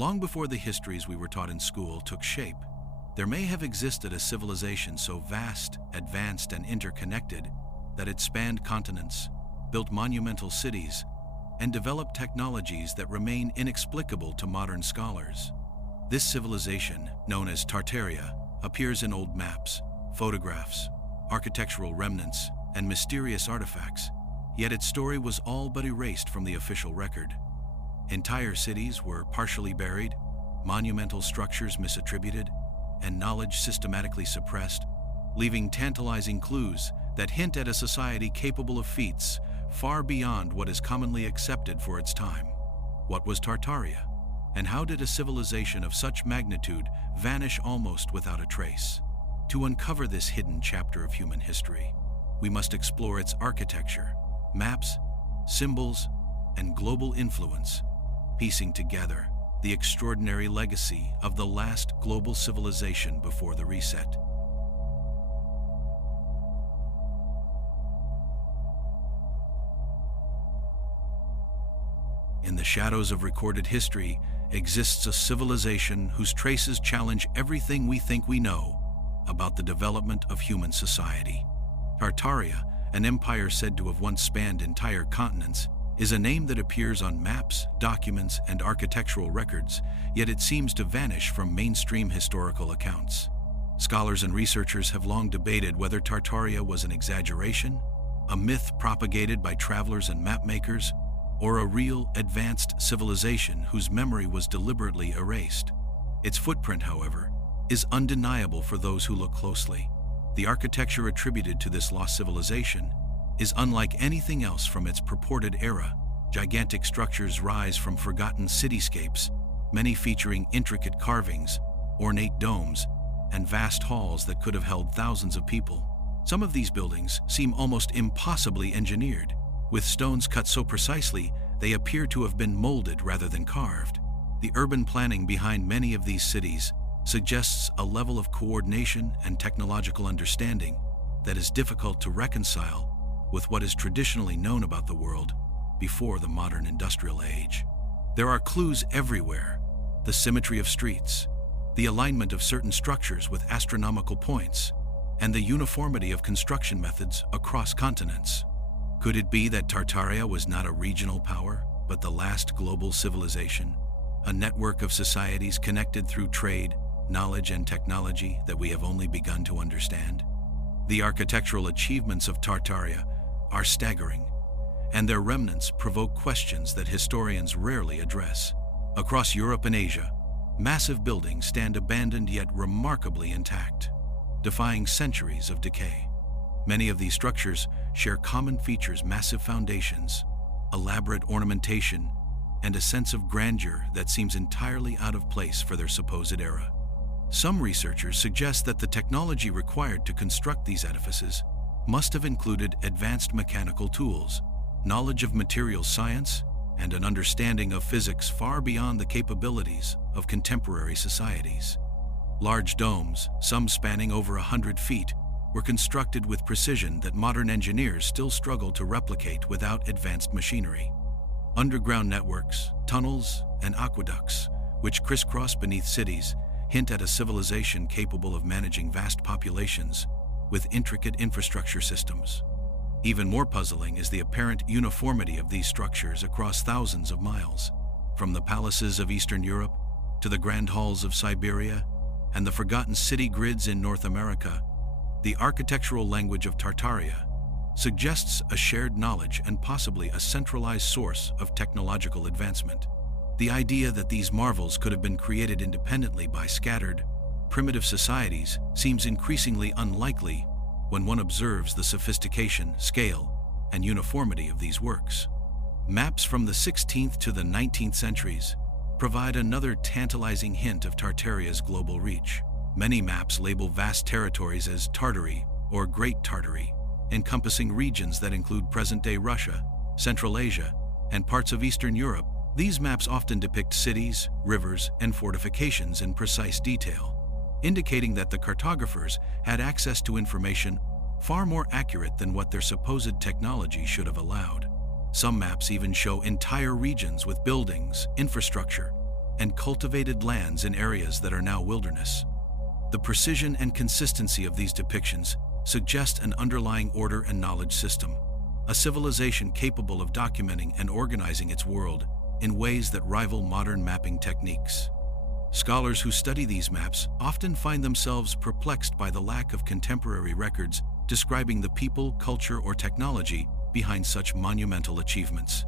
Long before the histories we were taught in school took shape, there may have existed a civilization so vast, advanced, and interconnected that it spanned continents, built monumental cities, and developed technologies that remain inexplicable to modern scholars. This civilization, known as Tartaria, appears in old maps, photographs, architectural remnants, and mysterious artifacts, yet its story was all but erased from the official record. Entire cities were partially buried, monumental structures misattributed, and knowledge systematically suppressed, leaving tantalizing clues that hint at a society capable of feats far beyond what is commonly accepted for its time. What was Tartaria? And how did a civilization of such magnitude vanish almost without a trace? To uncover this hidden chapter of human history, we must explore its architecture, maps, symbols, and global influence, piecing together the extraordinary legacy of the last global civilization before the reset. In the shadows of recorded history exists a civilization whose traces challenge everything we think we know about the development of human society. Tartaria, an empire said to have once spanned entire continents, is a name that appears on maps, documents, and architectural records, yet it seems to vanish from mainstream historical accounts. Scholars and researchers have long debated whether Tartaria was an exaggeration, a myth propagated by travelers and mapmakers, or a real, advanced civilization whose memory was deliberately erased. Its footprint, however, is undeniable for those who look closely. The architecture attributed to this lost civilization is unlike anything else from its purported era. Gigantic structures rise from forgotten cityscapes, many featuring intricate carvings, ornate domes, and vast halls that could have held thousands of people. Some of these buildings seem almost impossibly engineered, with stones cut so precisely they appear to have been molded rather than carved. The urban planning behind many of these cities suggests a level of coordination and technological understanding that is difficult to reconcile with what is traditionally known about the world before the modern industrial age. There are clues everywhere: the symmetry of streets, the alignment of certain structures with astronomical points, and the uniformity of construction methods across continents. Could it be that Tartaria was not a regional power, but the last global civilization, a network of societies connected through trade, knowledge, and technology that we have only begun to understand? The architectural achievements of Tartaria are staggering, and their remnants provoke questions that historians rarely address. Across Europe and Asia, massive buildings stand abandoned yet remarkably intact, defying centuries of decay. Many of these structures share common features: massive foundations, elaborate ornamentation, and a sense of grandeur that seems entirely out of place for their supposed era. Some researchers suggest that the technology required to construct these edifices must have included advanced mechanical tools, knowledge of materials science, and an understanding of physics far beyond the capabilities of contemporary societies. Large domes, some spanning over 100 feet, were constructed with precision that modern engineers still struggle to replicate without advanced machinery. Underground networks, tunnels, and aqueducts, which crisscross beneath cities, hint at a civilization capable of managing vast populations with intricate infrastructure systems. Even more puzzling is the apparent uniformity of these structures across thousands of miles, from the palaces of Eastern Europe to the grand halls of Siberia and the forgotten city grids in North America. The architectural language of Tartaria suggests a shared knowledge and possibly a centralized source of technological advancement. The idea that these marvels could have been created independently by scattered, primitive societies seems increasingly unlikely when one observes the sophistication, scale, and uniformity of these works. Maps from the 16th to the 19th centuries provide another tantalizing hint of Tartaria's global reach. Many maps label vast territories as Tartary or Great Tartary, encompassing regions that include present-day Russia, Central Asia, and parts of Eastern Europe. These maps often depict cities, rivers, and fortifications in precise detail, indicating that the cartographers had access to information far more accurate than what their supposed technology should have allowed. Some maps even show entire regions with buildings, infrastructure, and cultivated lands in areas that are now wilderness. The precision and consistency of these depictions suggest an underlying order and knowledge system, a civilization capable of documenting and organizing its world in ways that rival modern mapping techniques. Scholars who study these maps often find themselves perplexed by the lack of contemporary records describing the people, culture, or technology behind such monumental achievements.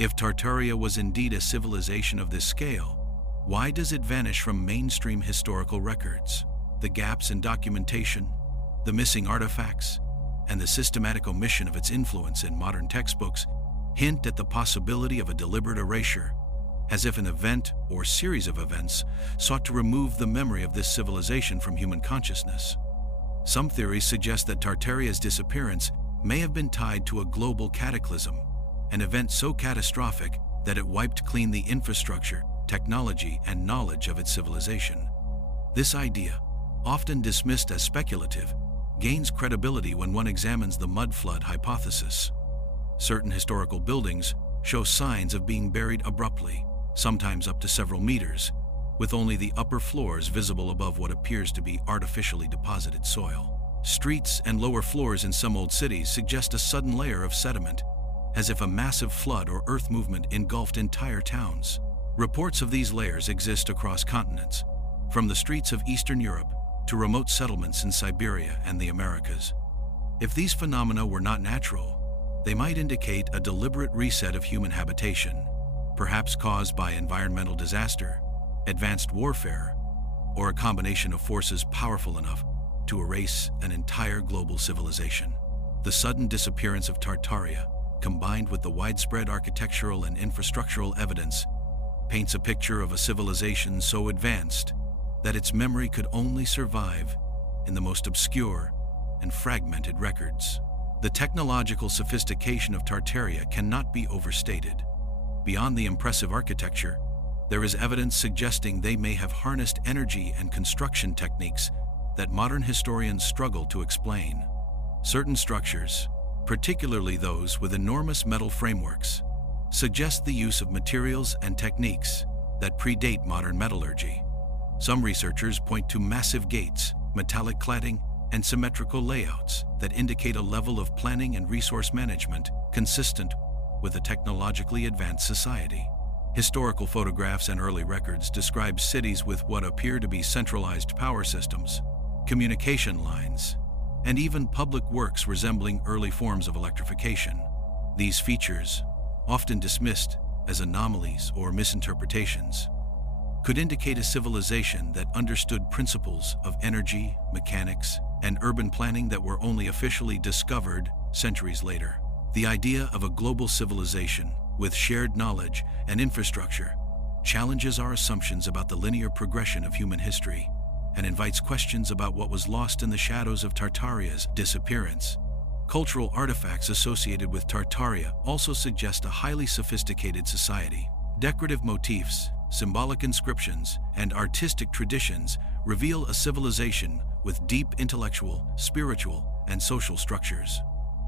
If Tartaria was indeed a civilization of this scale, why does it vanish from mainstream historical records? The gaps in documentation, the missing artifacts, and the systematic omission of its influence in modern textbooks hint at the possibility of a deliberate erasure, as if an event or series of events sought to remove the memory of this civilization from human consciousness. Some theories suggest that Tartaria's disappearance may have been tied to a global cataclysm, an event so catastrophic that it wiped clean the infrastructure, technology, and knowledge of its civilization. This idea, often dismissed as speculative, gains credibility when one examines the mud flood hypothesis. Certain historical buildings show signs of being buried abruptly, sometimes up to several meters, with only the upper floors visible above what appears to be artificially deposited soil. Streets and lower floors in some old cities suggest a sudden layer of sediment, as if a massive flood or earth movement engulfed entire towns. Reports of these layers exist across continents, from the streets of Eastern Europe to remote settlements in Siberia and the Americas. If these phenomena were not natural, they might indicate a deliberate reset of human habitation, perhaps caused by environmental disaster, advanced warfare, or a combination of forces powerful enough to erase an entire global civilization. The sudden disappearance of Tartaria, combined with the widespread architectural and infrastructural evidence, paints a picture of a civilization so advanced that its memory could only survive in the most obscure and fragmented records. The technological sophistication of Tartaria cannot be overstated. Beyond the impressive architecture, there is evidence suggesting they may have harnessed energy and construction techniques that modern historians struggle to explain. Certain structures, particularly those with enormous metal frameworks, suggest the use of materials and techniques that predate modern metallurgy. Some researchers point to massive gates, metallic cladding, and symmetrical layouts that indicate a level of planning and resource management consistent with a technologically advanced society. Historical photographs and early records describe cities with what appear to be centralized power systems, communication lines, and even public works resembling early forms of electrification. These features, often dismissed as anomalies or misinterpretations, could indicate a civilization that understood principles of energy, mechanics, and urban planning that were only officially discovered centuries later. The idea of a global civilization with shared knowledge and infrastructure challenges our assumptions about the linear progression of human history and invites questions about what was lost in the shadows of Tartaria's disappearance. Cultural artifacts associated with Tartaria also suggest a highly sophisticated society. Decorative motifs, symbolic inscriptions, and artistic traditions reveal a civilization with deep intellectual, spiritual, and social structures.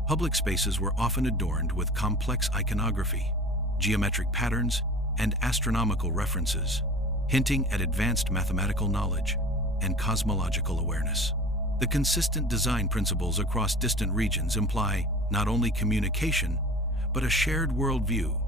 Public spaces were often adorned with complex iconography, geometric patterns, and astronomical references, hinting at advanced mathematical knowledge and cosmological awareness. The consistent design principles across distant regions imply not only communication, but a shared worldview,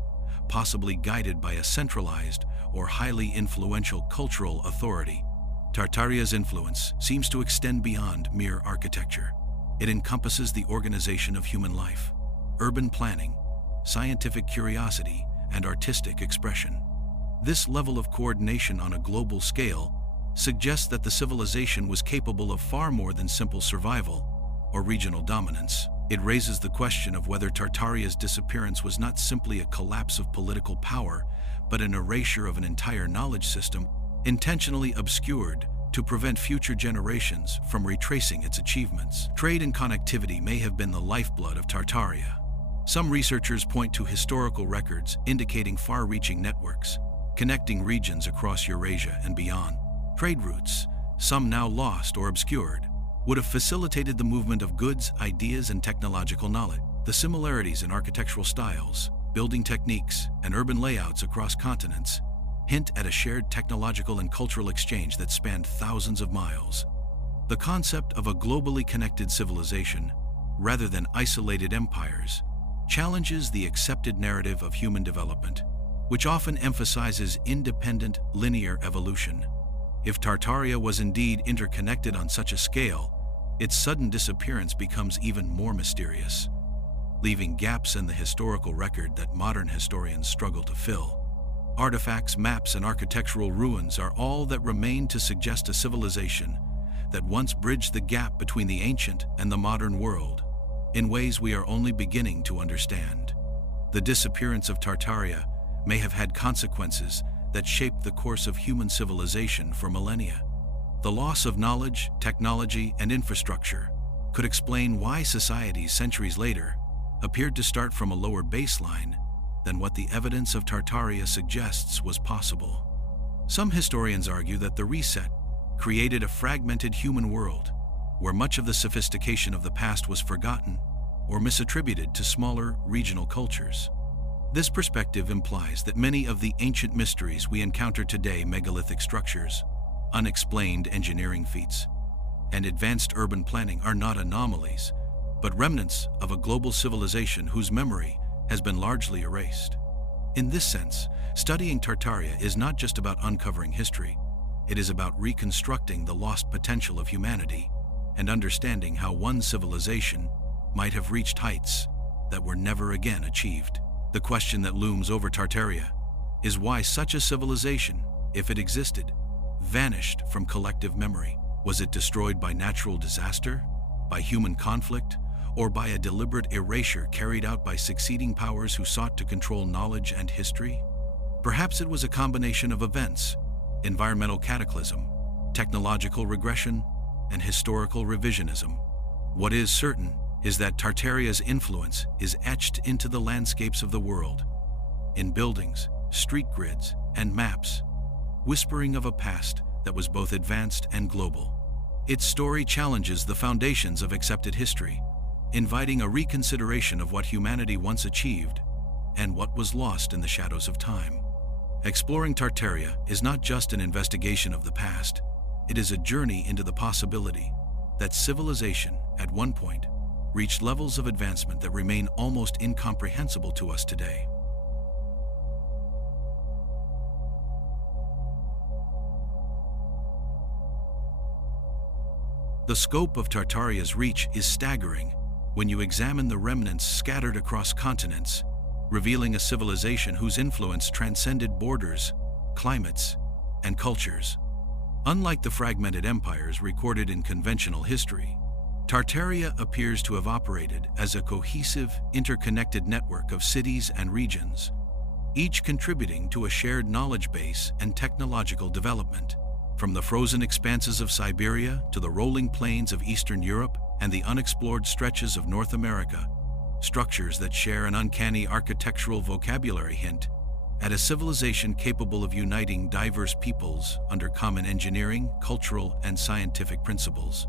possibly guided by a centralized or highly influential cultural authority. Tartaria's influence seems to extend beyond mere architecture. It encompasses the organization of human life, urban planning, scientific curiosity, and artistic expression. This level of coordination on a global scale suggests that the civilization was capable of far more than simple survival or regional dominance. It raises the question of whether Tartaria's disappearance was not simply a collapse of political power, but an erasure of an entire knowledge system, intentionally obscured to prevent future generations from retracing its achievements. Trade and connectivity may have been the lifeblood of Tartaria. Some researchers point to historical records indicating far-reaching networks, connecting regions across Eurasia and beyond. Trade routes, some now lost or obscured, would have facilitated the movement of goods, ideas, and technological knowledge. The similarities in architectural styles, building techniques, and urban layouts across continents hint at a shared technological and cultural exchange that spanned thousands of miles. The concept of a globally connected civilization, rather than isolated empires, challenges the accepted narrative of human development, which often emphasizes independent, linear evolution. If Tartaria was indeed interconnected on such a scale, its sudden disappearance becomes even more mysterious, leaving gaps in the historical record that modern historians struggle to fill. Artifacts, maps, and architectural ruins are all that remain to suggest a civilization that once bridged the gap between the ancient and the modern world, in ways we are only beginning to understand. The disappearance of Tartaria may have had consequences that shaped the course of human civilization for millennia. The loss of knowledge, technology, and infrastructure could explain why societies centuries later appeared to start from a lower baseline than what the evidence of Tartaria suggests was possible. Some historians argue that the reset created a fragmented human world where much of the sophistication of the past was forgotten or misattributed to smaller regional cultures. This perspective implies that many of the ancient mysteries we encounter today, megalithic structures, unexplained engineering feats, and advanced urban planning, are not anomalies, but remnants of a global civilization whose memory has been largely erased. In this sense, studying Tartaria is not just about uncovering history, it is about reconstructing the lost potential of humanity and understanding how one civilization might have reached heights that were never again achieved. The question that looms over Tartaria is why such a civilization, if it existed, vanished from collective memory. Was it destroyed by natural disaster, by human conflict, or by a deliberate erasure carried out by succeeding powers who sought to control knowledge and history? Perhaps it was a combination of events: environmental cataclysm, technological regression, and historical revisionism. What is certain is that Tartaria's influence is etched into the landscapes of the world, in buildings, street grids, and maps, whispering of a past that was both advanced and global. Its story challenges the foundations of accepted history, inviting a reconsideration of what humanity once achieved and what was lost in the shadows of time. Exploring Tartaria is not just an investigation of the past, it is a journey into the possibility that civilization, at one point, reached levels of advancement that remain almost incomprehensible to us today. The scope of Tartaria's reach is staggering when you examine the remnants scattered across continents, revealing a civilization whose influence transcended borders, climates, and cultures. Unlike the fragmented empires recorded in conventional history, Tartaria appears to have operated as a cohesive, interconnected network of cities and regions, each contributing to a shared knowledge base and technological development. From the frozen expanses of Siberia to the rolling plains of Eastern Europe and the unexplored stretches of North America, structures that share an uncanny architectural vocabulary hint at a civilization capable of uniting diverse peoples under common engineering, cultural, and scientific principles.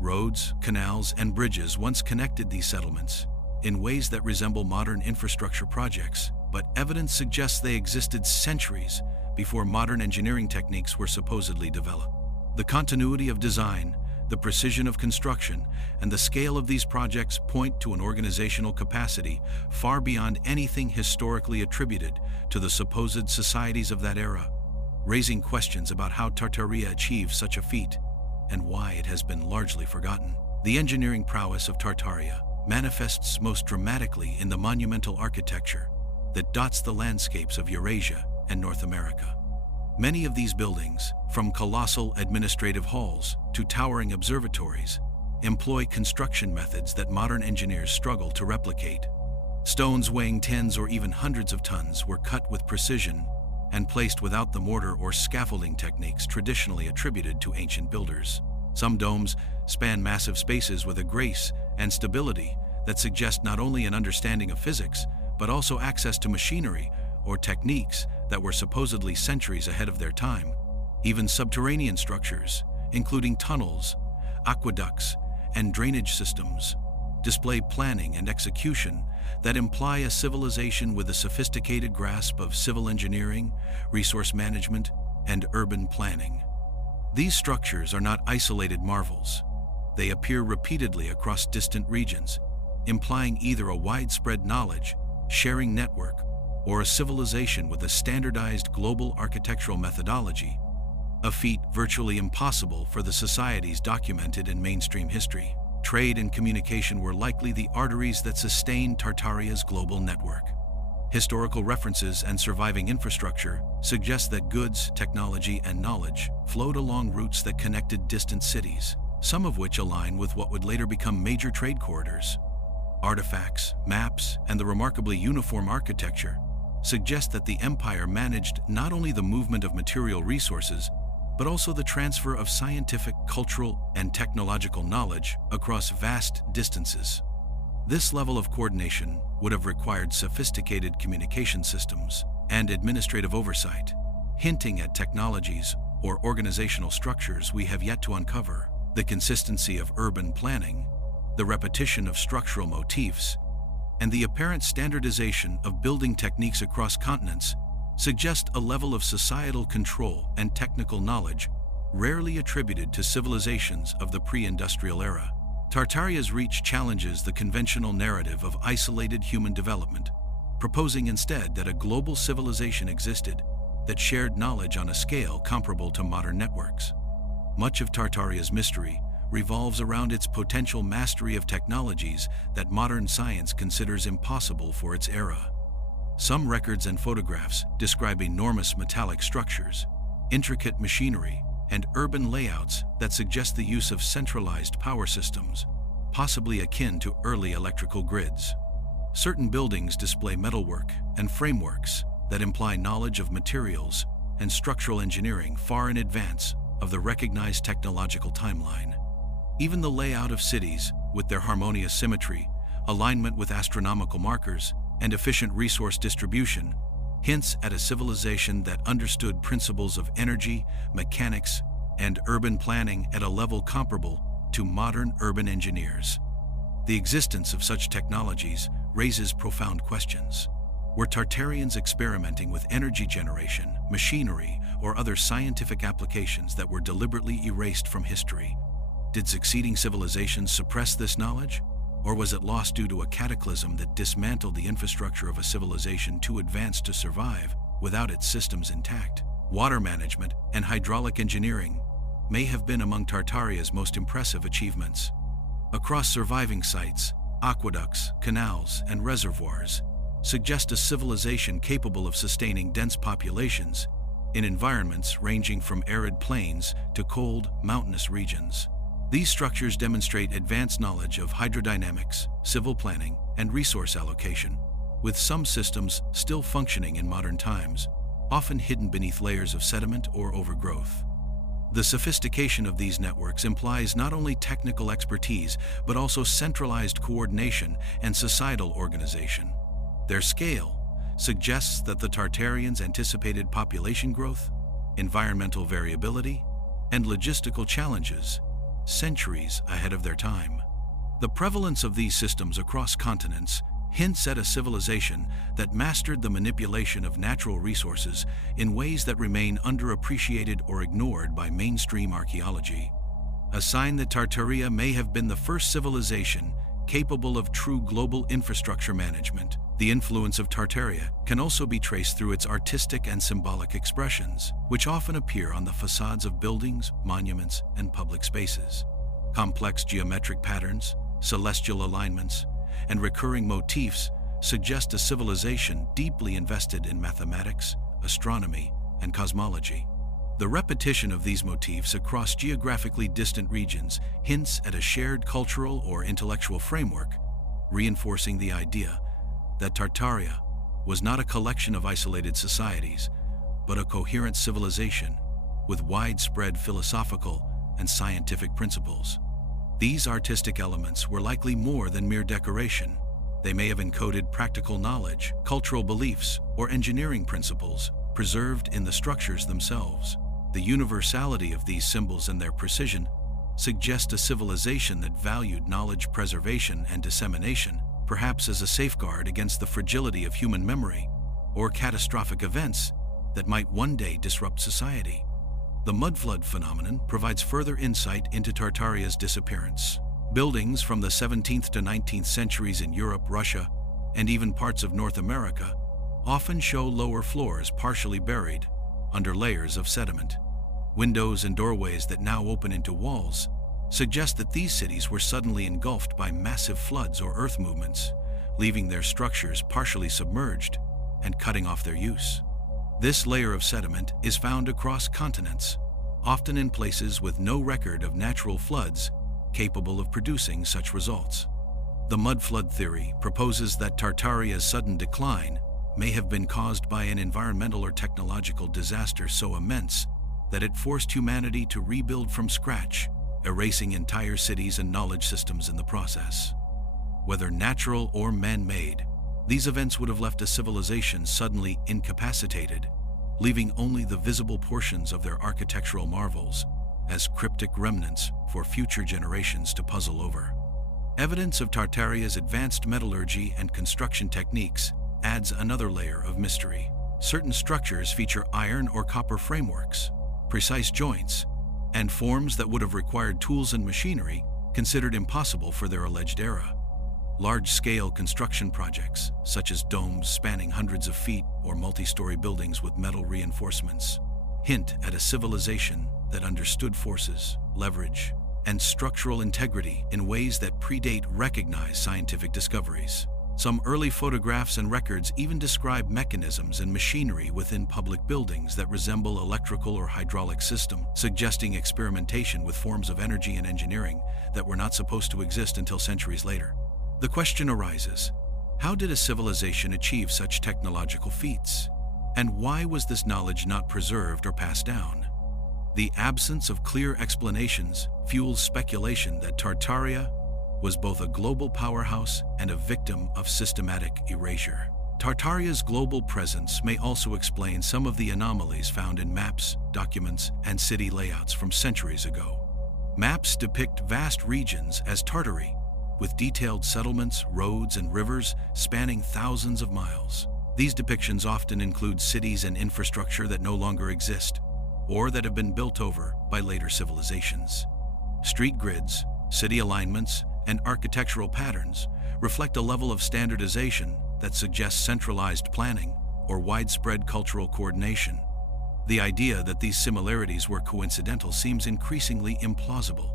Roads, canals, and bridges once connected these settlements in ways that resemble modern infrastructure projects, but evidence suggests they existed centuries before modern engineering techniques were supposedly developed. The continuity of design, the precision of construction, and the scale of these projects point to an organizational capacity far beyond anything historically attributed to the supposed societies of that era, raising questions about how Tartaria achieved such a feat and why it has been largely forgotten. The engineering prowess of Tartaria manifests most dramatically in the monumental architecture that dots the landscapes of Eurasia and North America. Many of these buildings, from colossal administrative halls to towering observatories, employ construction methods that modern engineers struggle to replicate. Stones weighing tens or even hundreds of tons were cut with precision and placed without the mortar or scaffolding techniques traditionally attributed to ancient builders. Some domes span massive spaces with a grace and stability that suggest not only an understanding of physics, but also access to machinery or techniques that were supposedly centuries ahead of their time. Even subterranean structures, including tunnels, aqueducts, and drainage systems, display planning and execution that imply a civilization with a sophisticated grasp of civil engineering, resource management, and urban planning. These structures are not isolated marvels. They appear repeatedly across distant regions, implying either a widespread knowledge sharing network or a civilization with a standardized global architectural methodology, a feat virtually impossible for the societies documented in mainstream history. Trade and communication were likely the arteries that sustained Tartaria's global network. Historical references and surviving infrastructure suggest that goods, technology, and knowledge flowed along routes that connected distant cities, some of which align with what would later become major trade corridors. Artifacts, maps, and the remarkably uniform architecture suggest that the empire managed not only the movement of material resources, but also the transfer of scientific, cultural, and technological knowledge across vast distances. This level of coordination would have required sophisticated communication systems and administrative oversight, hinting at technologies or organizational structures we have yet to uncover. The consistency of urban planning, the repetition of structural motifs, and the apparent standardization of building techniques across continents suggest a level of societal control and technical knowledge rarely attributed to civilizations of the pre-industrial era. Tartaria's reach challenges the conventional narrative of isolated human development, proposing instead that a global civilization existed that shared knowledge on a scale comparable to modern networks. Much of Tartaria's mystery revolves around its potential mastery of technologies that modern science considers impossible for its era. Some records and photographs describe enormous metallic structures, intricate machinery, and urban layouts that suggest the use of centralized power systems, possibly akin to early electrical grids. Certain buildings display metalwork and frameworks that imply knowledge of materials and structural engineering far in advance of the recognized technological timeline. Even the layout of cities, with their harmonious symmetry, alignment with astronomical markers, and efficient resource distribution, hints at a civilization that understood principles of energy, mechanics, and urban planning at a level comparable to modern urban engineers. The existence of such technologies raises profound questions. Were Tartarians experimenting with energy generation, machinery, or other scientific applications that were deliberately erased from history? Did succeeding civilizations suppress this knowledge? Or was it lost due to a cataclysm that dismantled the infrastructure of a civilization too advanced to survive without its systems intact? Water management and hydraulic engineering may have been among Tartaria's most impressive achievements. Across surviving sites, aqueducts, canals, and reservoirs suggest a civilization capable of sustaining dense populations in environments ranging from arid plains to cold, mountainous regions. These structures demonstrate advanced knowledge of hydrodynamics, civil planning, and resource allocation, with some systems still functioning in modern times, often hidden beneath layers of sediment or overgrowth. The sophistication of these networks implies not only technical expertise, but also centralized coordination and societal organization. Their scale suggests that the Tartarians anticipated population growth, environmental variability, and logistical challenges centuries ahead of their time. The prevalence of these systems across continents hints at a civilization that mastered the manipulation of natural resources in ways that remain underappreciated or ignored by mainstream archaeology. A sign that Tartaria may have been the first civilization capable of true global infrastructure management. The influence of Tartaria can also be traced through its artistic and symbolic expressions, which often appear on the facades of buildings, monuments, and public spaces. Complex geometric patterns, celestial alignments, and recurring motifs suggest a civilization deeply invested in mathematics, astronomy, and cosmology. The repetition of these motifs across geographically distant regions hints at a shared cultural or intellectual framework, reinforcing the idea that Tartaria was not a collection of isolated societies, but a coherent civilization with widespread philosophical and scientific principles. These artistic elements were likely more than mere decoration. They may have encoded practical knowledge, cultural beliefs, or engineering principles preserved in the structures themselves. The universality of these symbols and their precision suggest a civilization that valued knowledge preservation and dissemination, perhaps as a safeguard against the fragility of human memory or catastrophic events that might one day disrupt society. The mudflood phenomenon provides further insight into Tartaria's disappearance. Buildings from the 17th to 19th centuries in Europe, Russia, and even parts of North America often show lower floors partially buried under layers of sediment. Windows and doorways that now open into walls suggest that these cities were suddenly engulfed by massive floods or earth movements, leaving their structures partially submerged and cutting off their use. This layer of sediment is found across continents, often in places with no record of natural floods capable of producing such results. The mudflood theory proposes that Tartaria's sudden decline may have been caused by an environmental or technological disaster so immense that it forced humanity to rebuild from scratch, erasing entire cities and knowledge systems in the process. Whether natural or man-made, these events would have left a civilization suddenly incapacitated, leaving only the visible portions of their architectural marvels as cryptic remnants for future generations to puzzle over. Evidence of Tartaria's advanced metallurgy and construction techniques adds another layer of mystery. Certain structures feature iron or copper frameworks, precise joints, and forms that would have required tools and machinery considered impossible for their alleged era. Large-scale construction projects, such as domes spanning hundreds of feet or multi-story buildings with metal reinforcements, hint at a civilization that understood forces, leverage, and structural integrity in ways that predate recognized scientific discoveries. Some early photographs and records even describe mechanisms and machinery within public buildings that resemble electrical or hydraulic systems, suggesting experimentation with forms of energy and engineering that were not supposed to exist until centuries later. The question arises, how did a civilization achieve such technological feats? And why was this knowledge not preserved or passed down? The absence of clear explanations fuels speculation that Tartaria was both a global powerhouse and a victim of systematic erasure. Tartaria's global presence may also explain some of the anomalies found in maps, documents, and city layouts from centuries ago. Maps depict vast regions as Tartary, with detailed settlements, roads, and rivers spanning thousands of miles. These depictions often include cities and infrastructure that no longer exist, or that have been built over by later civilizations. Street grids, city alignments, and architectural patterns reflect a level of standardization that suggests centralized planning or widespread cultural coordination. The idea that these similarities were coincidental seems increasingly implausible,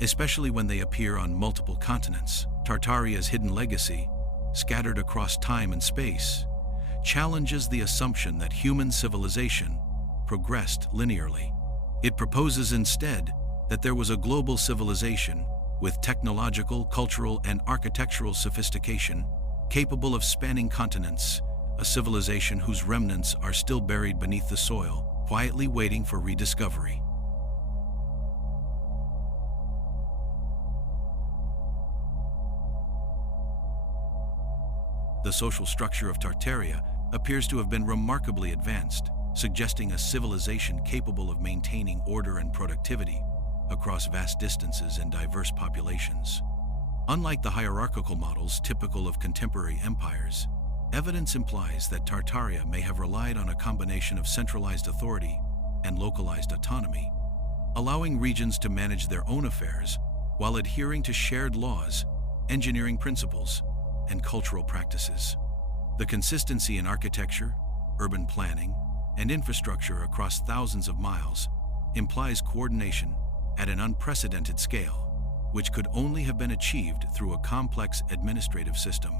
especially when they appear on multiple continents. Tartaria's hidden legacy, scattered across time and space, challenges the assumption that human civilization progressed linearly. It proposes instead that there was a global civilization with technological, cultural, and architectural sophistication capable of spanning continents, a civilization whose remnants are still buried beneath the soil, quietly waiting for rediscovery. The social structure of Tartaria appears to have been remarkably advanced, suggesting a civilization capable of maintaining order and productivity across vast distances and diverse populations. Unlike the hierarchical models typical of contemporary empires, evidence implies that Tartaria may have relied on a combination of centralized authority and localized autonomy, allowing regions to manage their own affairs while adhering to shared laws, engineering principles, and cultural practices. The consistency in architecture, urban planning, and infrastructure across thousands of miles implies coordination at an unprecedented scale, which could only have been achieved through a complex administrative system.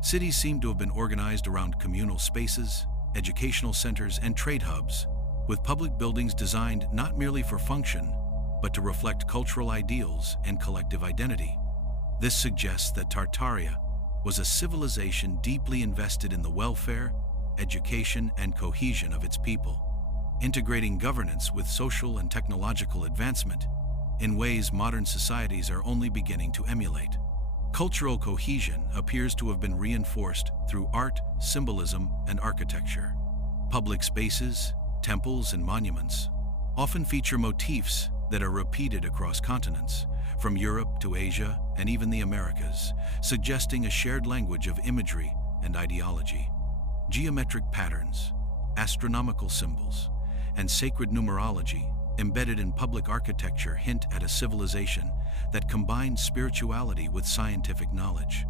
Cities seem to have been organized around communal spaces, educational centers, and trade hubs, with public buildings designed not merely for function, but to reflect cultural ideals and collective identity. This suggests that Tartaria was a civilization deeply invested in the welfare, education, and cohesion of its people, integrating governance with social and technological advancement in ways modern societies are only beginning to emulate. Cultural cohesion appears to have been reinforced through art, symbolism, and architecture. Public spaces, temples, and monuments often feature motifs that are repeated across continents, from Europe to Asia and even the Americas, suggesting a shared language of imagery and ideology. Geometric patterns, astronomical symbols, and sacred numerology embedded in public architecture hint at a civilization that combined spirituality with scientific knowledge.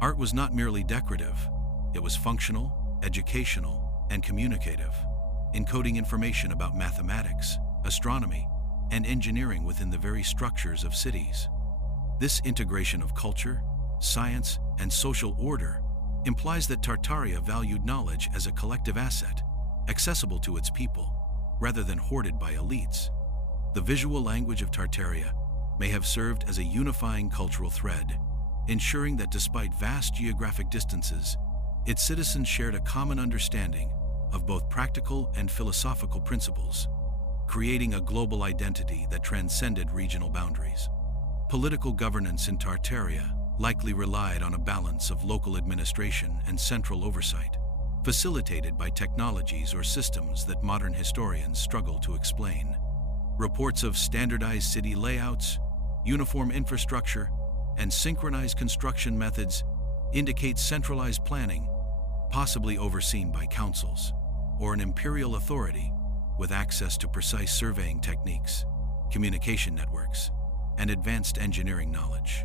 Art was not merely decorative, it was functional, educational, and communicative, encoding information about mathematics, astronomy, and engineering within the very structures of cities. This integration of culture, science, and social order implies that Tartaria valued knowledge as a collective asset, accessible to its people, rather than hoarded by elites. The visual language of Tartaria may have served as a unifying cultural thread, ensuring that despite vast geographic distances, its citizens shared a common understanding of both practical and philosophical principles, creating a global identity that transcended regional boundaries. Political governance in Tartaria likely relied on a balance of local administration and central oversight, facilitated by technologies or systems that modern historians struggle to explain. Reports of standardized city layouts, uniform infrastructure, and synchronized construction methods indicate centralized planning, possibly overseen by councils or an imperial authority with access to precise surveying techniques, communication networks, and advanced engineering knowledge.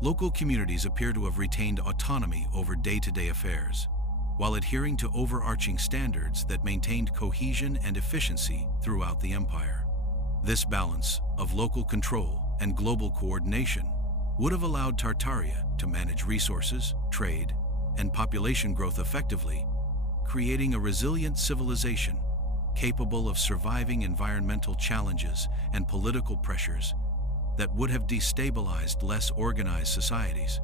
Local communities appear to have retained autonomy over day-to-day affairs, while adhering to overarching standards that maintained cohesion and efficiency throughout the empire. This balance of local control and global coordination would have allowed Tartaria to manage resources, trade, and population growth effectively, creating a resilient civilization capable of surviving environmental challenges and political pressures that would have destabilized less organized societies.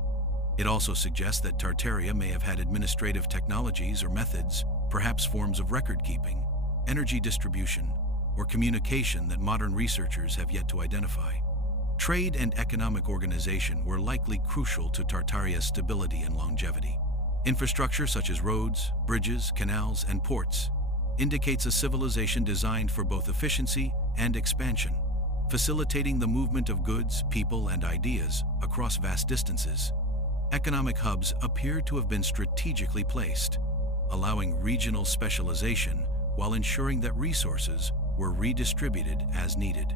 It also suggests that Tartaria may have had administrative technologies or methods, perhaps forms of record-keeping, energy distribution, or communication that modern researchers have yet to identify. Trade and economic organization were likely crucial to Tartaria's stability and longevity. Infrastructure such as roads, bridges, canals, and ports indicates a civilization designed for both efficiency and expansion, facilitating the movement of goods, people, and ideas across vast distances. Economic hubs appear to have been strategically placed, allowing regional specialization while ensuring that resources were redistributed as needed.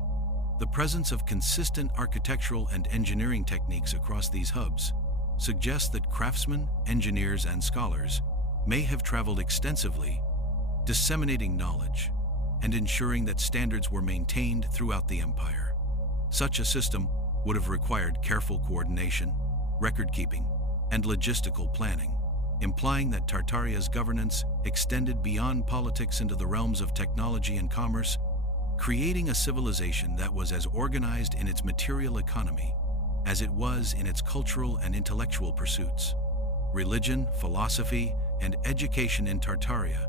The presence of consistent architectural and engineering techniques across these hubs suggests that craftsmen, engineers, and scholars may have traveled extensively, disseminating knowledge and ensuring that standards were maintained throughout the empire. Such a system would have required careful coordination, record-keeping, and logistical planning, implying that Tartaria's governance extended beyond politics into the realms of technology and commerce, creating a civilization that was as organized in its material economy as it was in its cultural and intellectual pursuits. Religion, philosophy, and education in Tartaria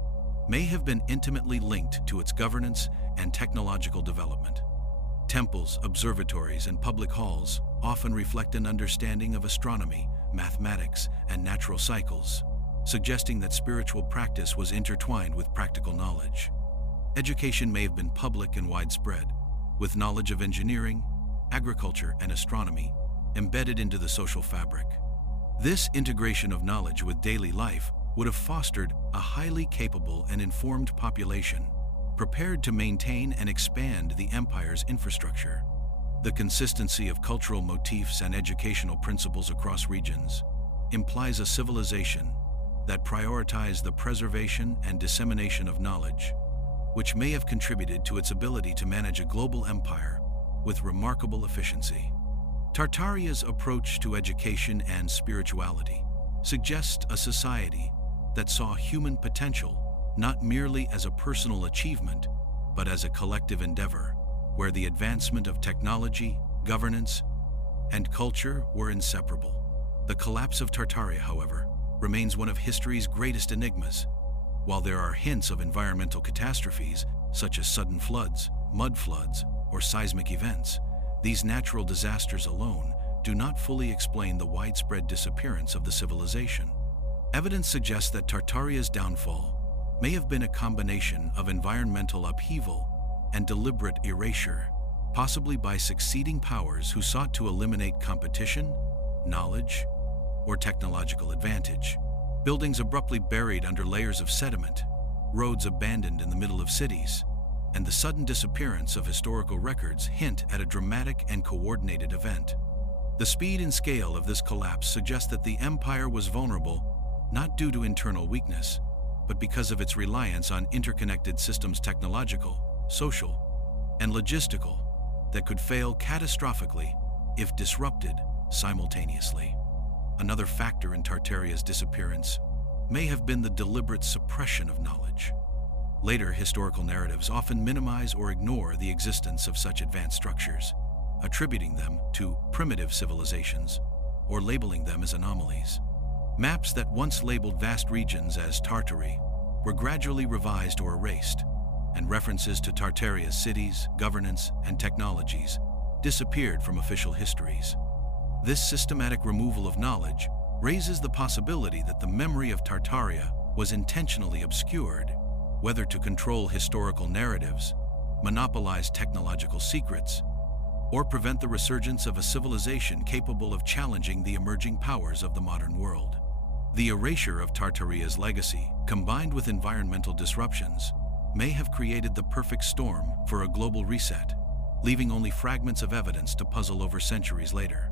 may have been intimately linked to its governance and technological development. Temples, observatories, and public halls often reflect an understanding of astronomy, mathematics, and natural cycles, suggesting that spiritual practice was intertwined with practical knowledge. Education may have been public and widespread, with knowledge of engineering, agriculture, and astronomy embedded into the social fabric. This integration of knowledge with daily life would have fostered a highly capable and informed population, prepared to maintain and expand the empire's infrastructure. The consistency of cultural motifs and educational principles across regions implies a civilization that prioritized the preservation and dissemination of knowledge, which may have contributed to its ability to manage a global empire with remarkable efficiency. Tartaria's approach to education and spirituality suggests a society that saw human potential not merely as a personal achievement, but as a collective endeavor, where the advancement of technology, governance, and culture were inseparable. The collapse of Tartaria, however, remains one of history's greatest enigmas. While there are hints of environmental catastrophes, such as sudden floods, mud floods, or seismic events, these natural disasters alone do not fully explain the widespread disappearance of the civilization. Evidence suggests that Tartaria's downfall may have been a combination of environmental upheaval and deliberate erasure, possibly by succeeding powers who sought to eliminate competition, knowledge, or technological advantage. Buildings abruptly buried under layers of sediment, roads abandoned in the middle of cities, and the sudden disappearance of historical records hint at a dramatic and coordinated event. The speed and scale of this collapse suggest that the empire was vulnerable not due to internal weakness, but because of its reliance on interconnected systems, technological, social, and logistical, that could fail catastrophically if disrupted simultaneously. Another factor in Tartaria's disappearance may have been the deliberate suppression of knowledge. Later historical narratives often minimize or ignore the existence of such advanced structures, attributing them to primitive civilizations or labeling them as anomalies. Maps that once labeled vast regions as Tartary were gradually revised or erased, and references to Tartaria's cities, governance, and technologies disappeared from official histories. This systematic removal of knowledge raises the possibility that the memory of Tartaria was intentionally obscured, whether to control historical narratives, monopolize technological secrets, or prevent the resurgence of a civilization capable of challenging the emerging powers of the modern world. The erasure of Tartaria's legacy, combined with environmental disruptions, may have created the perfect storm for a global reset, leaving only fragments of evidence to puzzle over centuries later.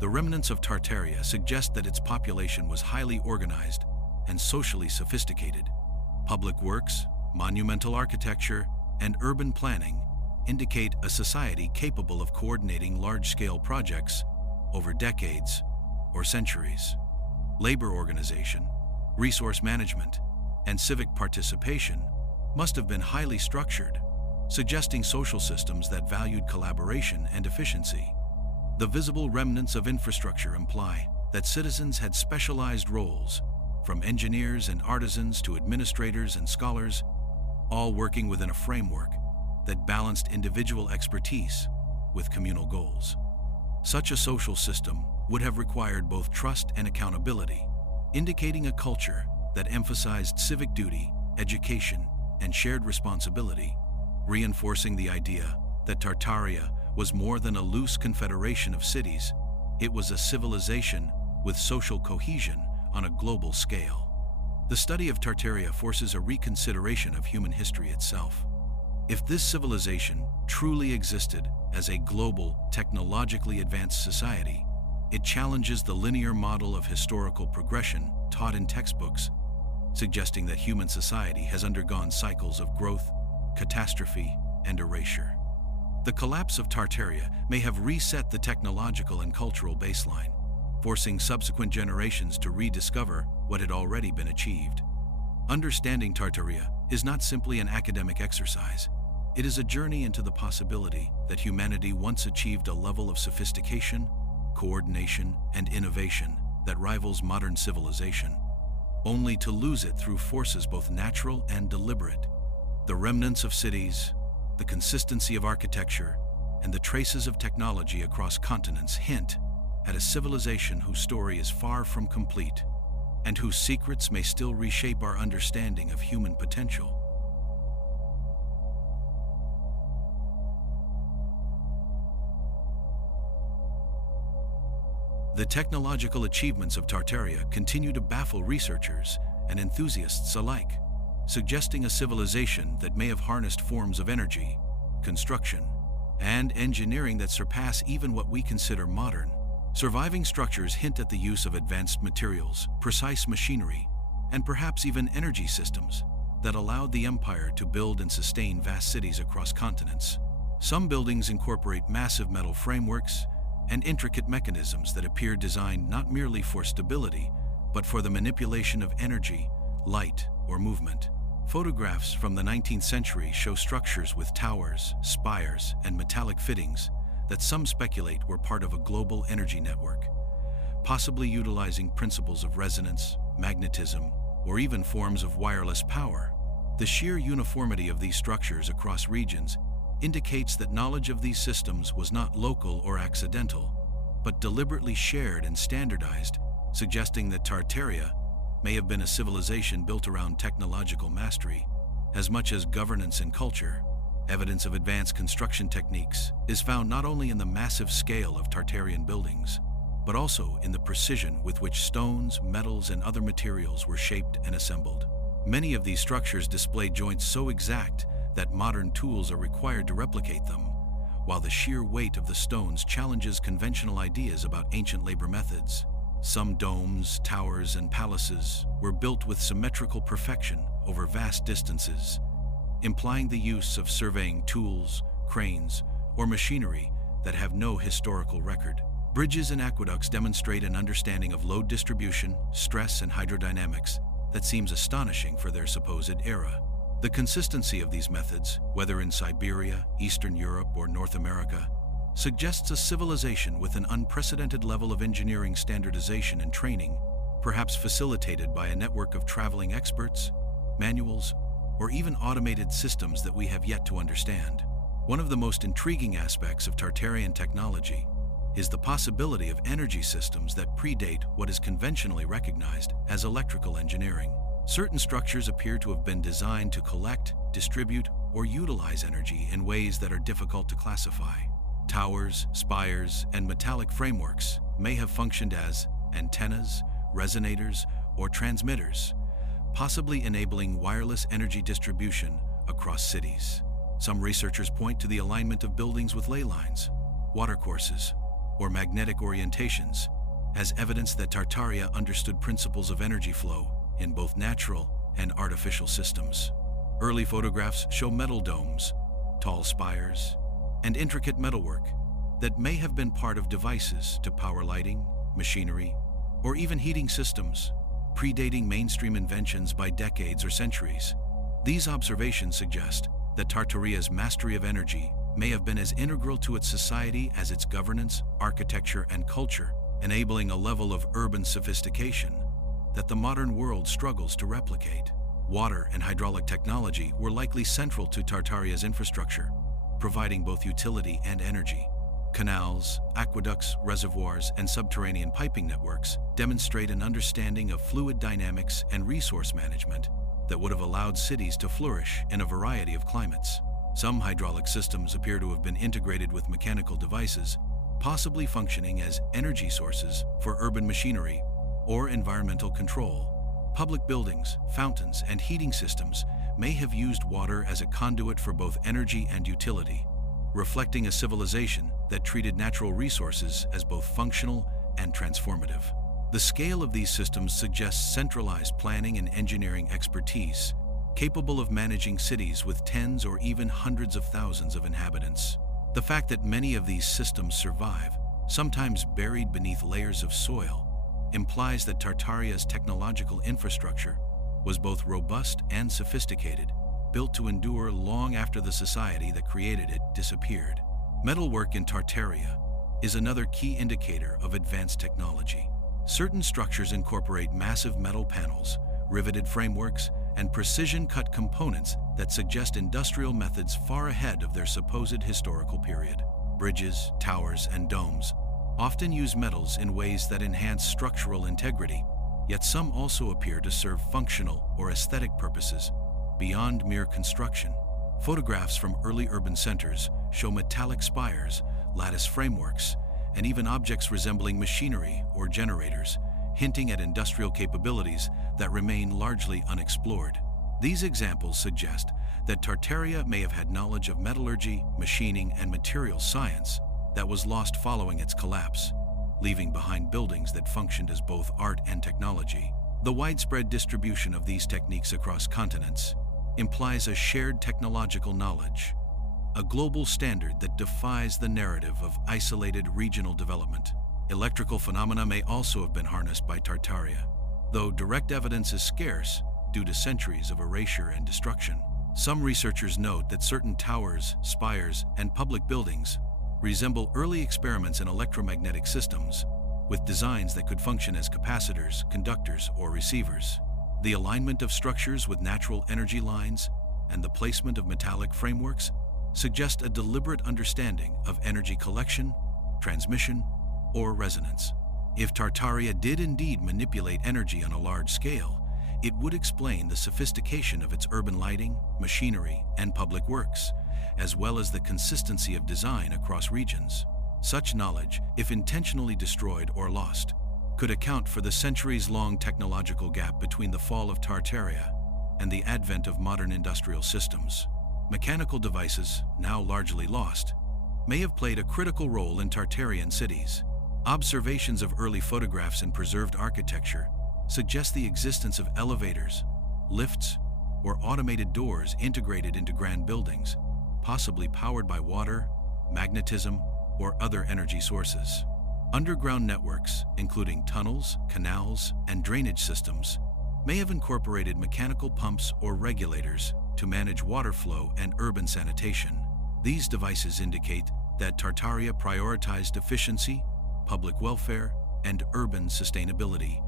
The remnants of Tartaria suggest that its population was highly organized and socially sophisticated. Public works, monumental architecture, and urban planning indicate a society capable of coordinating large-scale projects over decades or centuries. Labor organization, resource management, and civic participation must have been highly structured, suggesting social systems that valued collaboration and efficiency. The visible remnants of infrastructure imply that citizens had specialized roles, from engineers and artisans to administrators and scholars, all working within a framework that balanced individual expertise with communal goals. Such a social system would have required both trust and accountability, indicating a culture that emphasized civic duty, education, and shared responsibility, reinforcing the idea that Tartaria was more than a loose confederation of cities. It was a civilization with social cohesion on a global scale. The study of Tartaria forces a reconsideration of human history itself. If this civilization truly existed as a global, technologically advanced society, it challenges the linear model of historical progression taught in textbooks, suggesting that human society has undergone cycles of growth, catastrophe, and erasure. The collapse of Tartaria may have reset the technological and cultural baseline, forcing subsequent generations to rediscover what had already been achieved. Understanding Tartaria is not simply an academic exercise. It is a journey into the possibility that humanity once achieved a level of sophistication, coordination, and innovation that rivals modern civilization, only to lose it through forces both natural and deliberate. The remnants of cities, the consistency of architecture, and the traces of technology across continents hint at a civilization whose story is far from complete, and whose secrets may still reshape our understanding of human potential. The technological achievements of Tartaria continue to baffle researchers and enthusiasts alike, suggesting a civilization that may have harnessed forms of energy, construction, and engineering that surpass even what we consider modern. Surviving structures hint at the use of advanced materials, precise machinery, and perhaps even energy systems that allowed the empire to build and sustain vast cities across continents. Some buildings incorporate massive metal frameworks and intricate mechanisms that appear designed not merely for stability, but for the manipulation of energy, light, or movement. Photographs from the 19th century show structures with towers, spires, and metallic fittings that some speculate were part of a global energy network, possibly utilizing principles of resonance, magnetism, or even forms of wireless power. The sheer uniformity of these structures across regions indicates that knowledge of these systems was not local or accidental, but deliberately shared and standardized, suggesting that Tartaria may have been a civilization built around technological mastery as much as governance and culture. Evidence of advanced construction techniques is found not only in the massive scale of Tartarian buildings, but also in the precision with which stones, metals, and other materials were shaped and assembled. Many of these structures display joints so exact that modern tools are required to replicate them, while the sheer weight of the stones challenges conventional ideas about ancient labor methods. Some domes, towers, and palaces were built with symmetrical perfection over vast distances, implying the use of surveying tools, cranes, or machinery that have no historical record. Bridges and aqueducts demonstrate an understanding of load distribution, stress, and hydrodynamics that seems astonishing for their supposed era. The consistency of these methods, whether in Siberia, Eastern Europe, or North America, suggests a civilization with an unprecedented level of engineering standardization and training, perhaps facilitated by a network of traveling experts, manuals, or even automated systems that we have yet to understand. One of the most intriguing aspects of Tartarian technology is the possibility of energy systems that predate what is conventionally recognized as electrical engineering. Certain structures appear to have been designed to collect, distribute, or utilize energy in ways that are difficult to classify. Towers, spires, and metallic frameworks may have functioned as antennas, resonators, or transmitters, possibly enabling wireless energy distribution across cities. Some researchers point to the alignment of buildings with ley lines, watercourses, or magnetic orientations as evidence that Tartaria understood principles of energy flow in both natural and artificial systems. Early photographs show metal domes, tall spires, and intricate metalwork that may have been part of devices to power lighting, machinery, or even heating systems, predating mainstream inventions by decades or centuries. These observations suggest that Tartaria's mastery of energy may have been as integral to its society as its governance, architecture, and culture, enabling a level of urban sophistication that the modern world struggles to replicate. Water and hydraulic technology were likely central to Tartaria's infrastructure, providing both utility and energy. Canals, aqueducts, reservoirs, and subterranean piping networks demonstrate an understanding of fluid dynamics and resource management that would have allowed cities to flourish in a variety of climates. Some hydraulic systems appear to have been integrated with mechanical devices, possibly functioning as energy sources for urban machinery or environmental control. Public buildings, fountains, and heating systems may have used water as a conduit for both energy and utility, reflecting a civilization that treated natural resources as both functional and transformative. The scale of these systems suggests centralized planning and engineering expertise, capable of managing cities with tens or even hundreds of thousands of inhabitants. The fact that many of these systems survive, sometimes buried beneath layers of soil, implies that Tartaria's technological infrastructure was both robust and sophisticated, built to endure long after the society that created it disappeared. Metalwork in Tartaria is another key indicator of advanced technology. Certain structures incorporate massive metal panels, riveted frameworks, and precision-cut components that suggest industrial methods far ahead of their supposed historical period. Bridges, towers, and domes often use metals in ways that enhance structural integrity, yet some also appear to serve functional or aesthetic purposes beyond mere construction. Photographs from early urban centers show metallic spires, lattice frameworks, and even objects resembling machinery or generators, hinting at industrial capabilities that remain largely unexplored. These examples suggest that Tartaria may have had knowledge of metallurgy, machining, and material science that was lost following its collapse, leaving behind buildings that functioned as both art and technology. The widespread distribution of these techniques across continents implies a shared technological knowledge, a global standard that defies the narrative of isolated regional development. Electrical phenomena may also have been harnessed by Tartaria, though direct evidence is scarce due to centuries of erasure and destruction. Some researchers note that certain towers, spires, and public buildings resemble early experiments in electromagnetic systems, with designs that could function as capacitors, conductors, or receivers. The alignment of structures with natural energy lines and the placement of metallic frameworks suggest a deliberate understanding of energy collection, transmission, or resonance. If Tartaria did indeed manipulate energy on a large scale, it would explain the sophistication of its urban lighting, machinery, and public works, as well as the consistency of design across regions. Such knowledge, if intentionally destroyed or lost, could account for the centuries-long technological gap between the fall of Tartaria and the advent of modern industrial systems. Mechanical devices, now largely lost, may have played a critical role in Tartarian cities. Observations of early photographs and preserved architecture suggest the existence of elevators, lifts, or automated doors integrated into grand buildings, possibly powered by water, magnetism, or other energy sources. Underground networks, including tunnels, canals, and drainage systems, may have incorporated mechanical pumps or regulators to manage water flow and urban sanitation. These devices indicate that Tartaria prioritized efficiency, public welfare, and urban sustainability,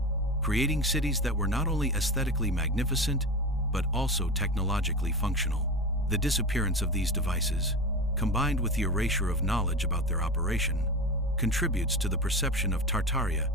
creating cities that were not only aesthetically magnificent, but also technologically functional. The disappearance of these devices, combined with the erasure of knowledge about their operation, contributes to the perception of Tartaria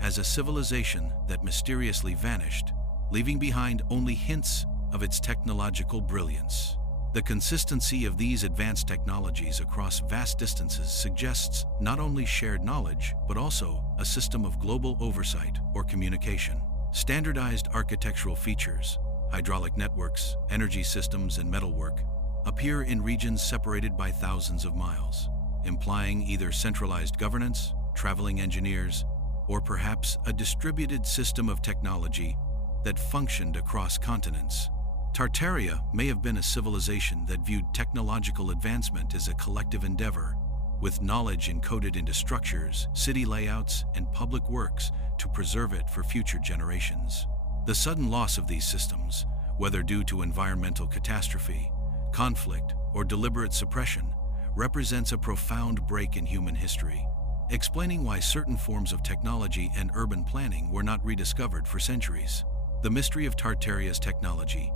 as a civilization that mysteriously vanished, leaving behind only hints of its technological brilliance. The consistency of these advanced technologies across vast distances suggests not only shared knowledge, but also a system of global oversight or communication. Standardized architectural features, hydraulic networks, energy systems, and metalwork appear in regions separated by thousands of miles, implying either centralized governance, traveling engineers, or perhaps a distributed system of technology that functioned across continents. Tartaria may have been a civilization that viewed technological advancement as a collective endeavor, with knowledge encoded into structures, city layouts, and public works to preserve it for future generations. The sudden loss of these systems, whether due to environmental catastrophe, conflict, or deliberate suppression, represents a profound break in human history, explaining why certain forms of technology and urban planning were not rediscovered for centuries. The mystery of Tartaria's technology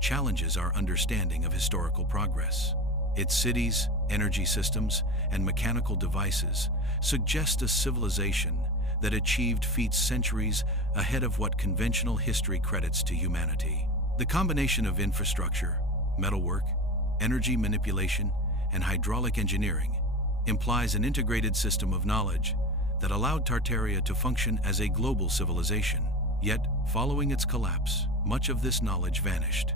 challenges our understanding of historical progress. Its cities, energy systems, and mechanical devices suggest a civilization that achieved feats centuries ahead of what conventional history credits to humanity. The combination of infrastructure, metalwork, energy manipulation, and hydraulic engineering implies an integrated system of knowledge that allowed Tartaria to function as a global civilization. Yet, following its collapse, much of this knowledge vanished,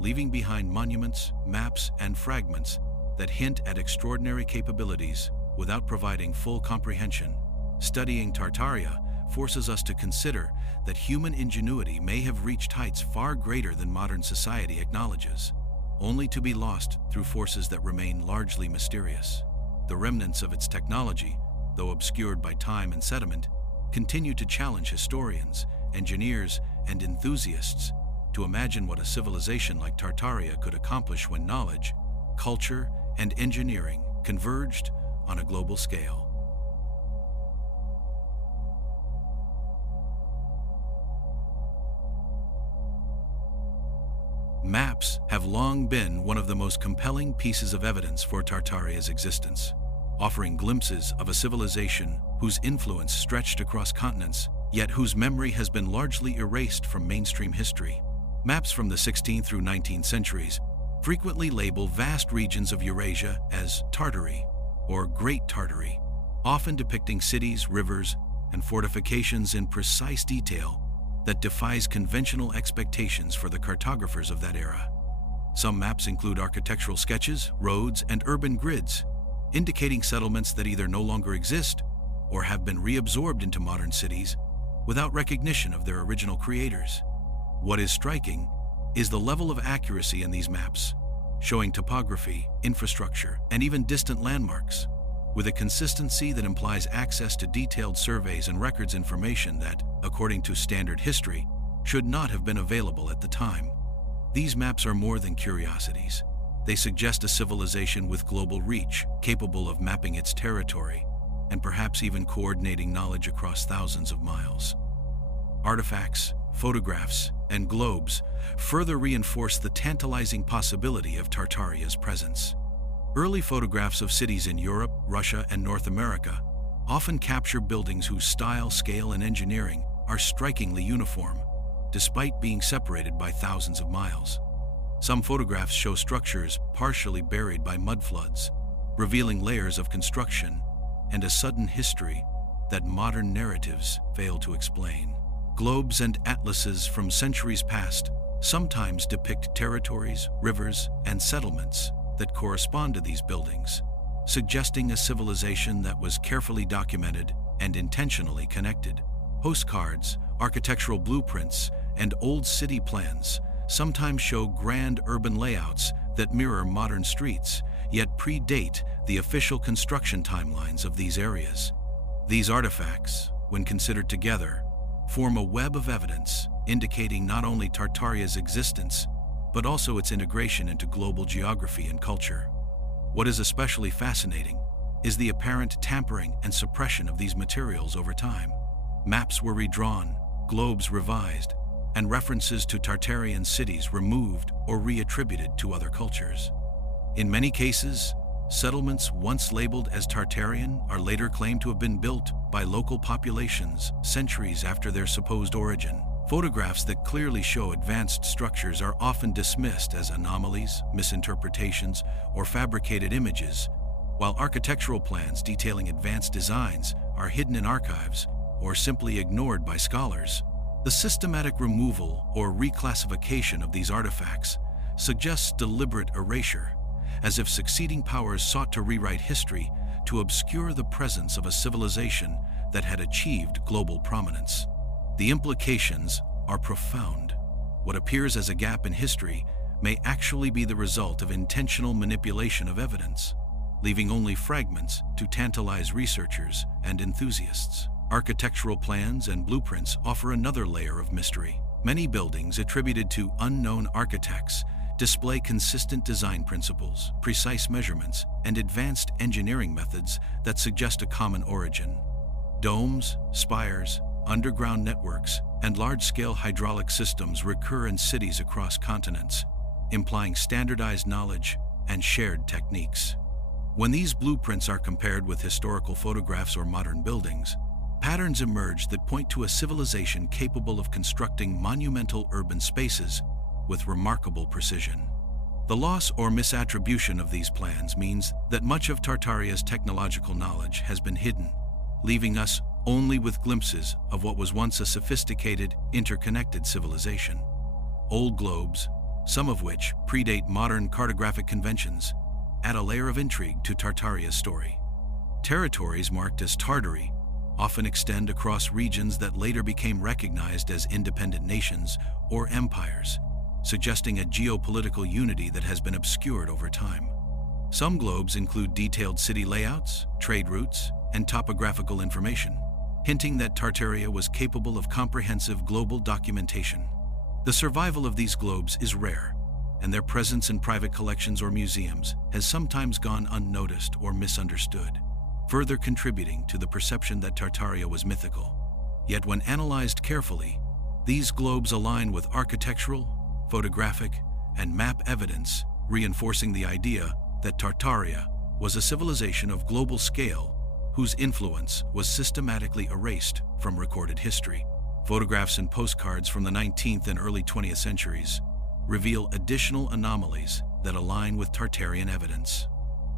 leaving behind monuments, maps, and fragments that hint at extraordinary capabilities without providing full comprehension. Studying Tartaria forces us to consider that human ingenuity may have reached heights far greater than modern society acknowledges, only to be lost through forces that remain largely mysterious. The remnants of its technology, though obscured by time and sediment, continue to challenge historians, engineers, and enthusiasts to imagine what a civilization like Tartaria could accomplish when knowledge, culture, and engineering converged on a global scale. Maps have long been one of the most compelling pieces of evidence for Tartaria's existence, offering glimpses of a civilization whose influence stretched across continents, yet whose memory has been largely erased from mainstream history. Maps from the 16th through 19th centuries frequently label vast regions of Eurasia as Tartary or Great Tartary, often depicting cities, rivers, and fortifications in precise detail that defies conventional expectations for the cartographers of that era. Some maps include architectural sketches, roads, and urban grids, indicating settlements that either no longer exist or have been reabsorbed into modern cities without recognition of their original creators. What is striking is the level of accuracy in these maps, showing topography, infrastructure, and even distant landmarks, with a consistency that implies access to detailed surveys and records information that, according to standard history, should not have been available at the time. These maps are more than curiosities. They suggest a civilization with global reach, capable of mapping its territory, and perhaps even coordinating knowledge across thousands of miles. Artifacts, photographs, and globes further reinforce the tantalizing possibility of Tartaria's presence. Early photographs of cities in Europe, Russia, and North America often capture buildings whose style, scale, and engineering are strikingly uniform, despite being separated by thousands of miles. Some photographs show structures partially buried by mudfloods, revealing layers of construction and a sudden history that modern narratives fail to explain. Globes and atlases from centuries past sometimes depict territories, rivers, and settlements that correspond to these buildings, suggesting a civilization that was carefully documented and intentionally connected. Postcards, architectural blueprints, and old city plans sometimes show grand urban layouts that mirror modern streets, yet predate the official construction timelines of these areas. These artifacts, when considered together, form a web of evidence indicating not only Tartaria's existence, but also its integration into global geography and culture. What is especially fascinating is the apparent tampering and suppression of these materials over time. Maps were redrawn, globes revised, and references to Tartarian cities removed or reattributed to other cultures. In many cases, settlements once labeled as Tartarian are later claimed to have been built by local populations centuries after their supposed origin. Photographs that clearly show advanced structures are often dismissed as anomalies, misinterpretations, or fabricated images, while architectural plans detailing advanced designs are hidden in archives or simply ignored by scholars. The systematic removal or reclassification of these artifacts suggests deliberate erasure, as if succeeding powers sought to rewrite history to obscure the presence of a civilization that had achieved global prominence. The implications are profound. What appears as a gap in history may actually be the result of intentional manipulation of evidence, leaving only fragments to tantalize researchers and enthusiasts. Architectural plans and blueprints offer another layer of mystery. Many buildings attributed to unknown architects display consistent design principles, precise measurements, and advanced engineering methods that suggest a common origin. Domes, spires, underground networks, and large-scale hydraulic systems recur in cities across continents, implying standardized knowledge and shared techniques. When these blueprints are compared with historical photographs or modern buildings, patterns emerge that point to a civilization capable of constructing monumental urban spaces with remarkable precision. The loss or misattribution of these plans means that much of Tartaria's technological knowledge has been hidden, leaving us only with glimpses of what was once a sophisticated, interconnected civilization. Old globes, some of which predate modern cartographic conventions, add a layer of intrigue to Tartaria's story. Territories marked as Tartary often extend across regions that later became recognized as independent nations or empires, suggesting a geopolitical unity that has been obscured over time. Some globes include detailed city layouts, trade routes, and topographical information, hinting that Tartaria was capable of comprehensive global documentation. The survival of these globes is rare, and their presence in private collections or museums has sometimes gone unnoticed or misunderstood, further contributing to the perception that Tartaria was mythical. Yet when analyzed carefully, these globes align with architectural, photographic, and map evidence, reinforcing the idea that Tartaria was a civilization of global scale whose influence was systematically erased from recorded history. Photographs and postcards from the 19th and early 20th centuries reveal additional anomalies that align with Tartarian evidence.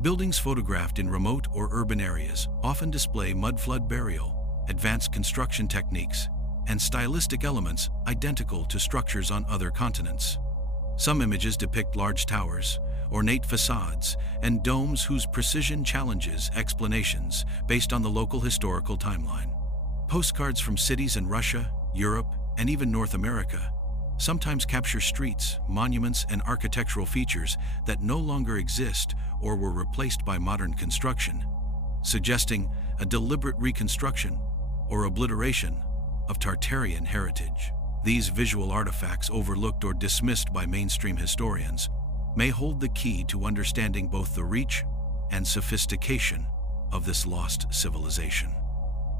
Buildings photographed in remote or urban areas often display mudflood burial, advanced construction techniques, and stylistic elements identical to structures on other continents. Some images depict large towers, ornate facades, and domes whose precision challenges explanations based on the local historical timeline. Postcards from cities in Russia, Europe, and even North America sometimes capture streets, monuments, and architectural features that no longer exist or were replaced by modern construction, suggesting a deliberate reconstruction or obliteration of Tartarian heritage. These visual artifacts, overlooked or dismissed by mainstream historians, may hold the key to understanding both the reach and sophistication of this lost civilization.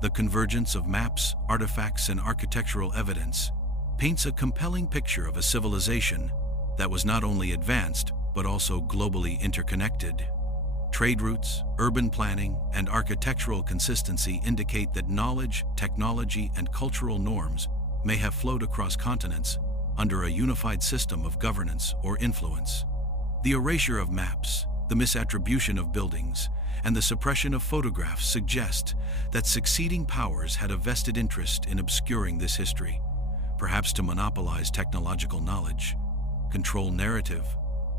The convergence of maps, artifacts, and architectural evidence paints a compelling picture of a civilization that was not only advanced, but also globally interconnected. Trade routes, urban planning, and architectural consistency indicate that knowledge, technology, and cultural norms may have flowed across continents, under a unified system of governance or influence. The erasure of maps, the misattribution of buildings, and the suppression of photographs suggest that succeeding powers had a vested interest in obscuring this history, perhaps to monopolize technological knowledge, control narrative,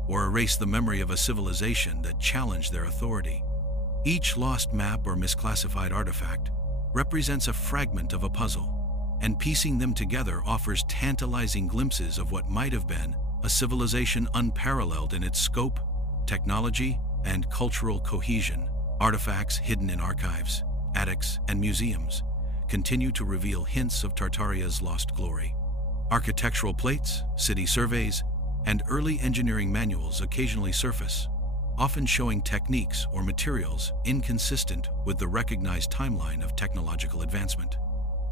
or erase the memory of a civilization that challenged their authority. Each lost map or misclassified artifact represents a fragment of a puzzle, and piecing them together offers tantalizing glimpses of what might have been a civilization unparalleled in its scope, technology, and cultural cohesion. Artifacts hidden in archives, attics, and museums continue to reveal hints of Tartaria's lost glory. Architectural plates, city surveys, and early engineering manuals occasionally surface, often showing techniques or materials inconsistent with the recognized timeline of technological advancement.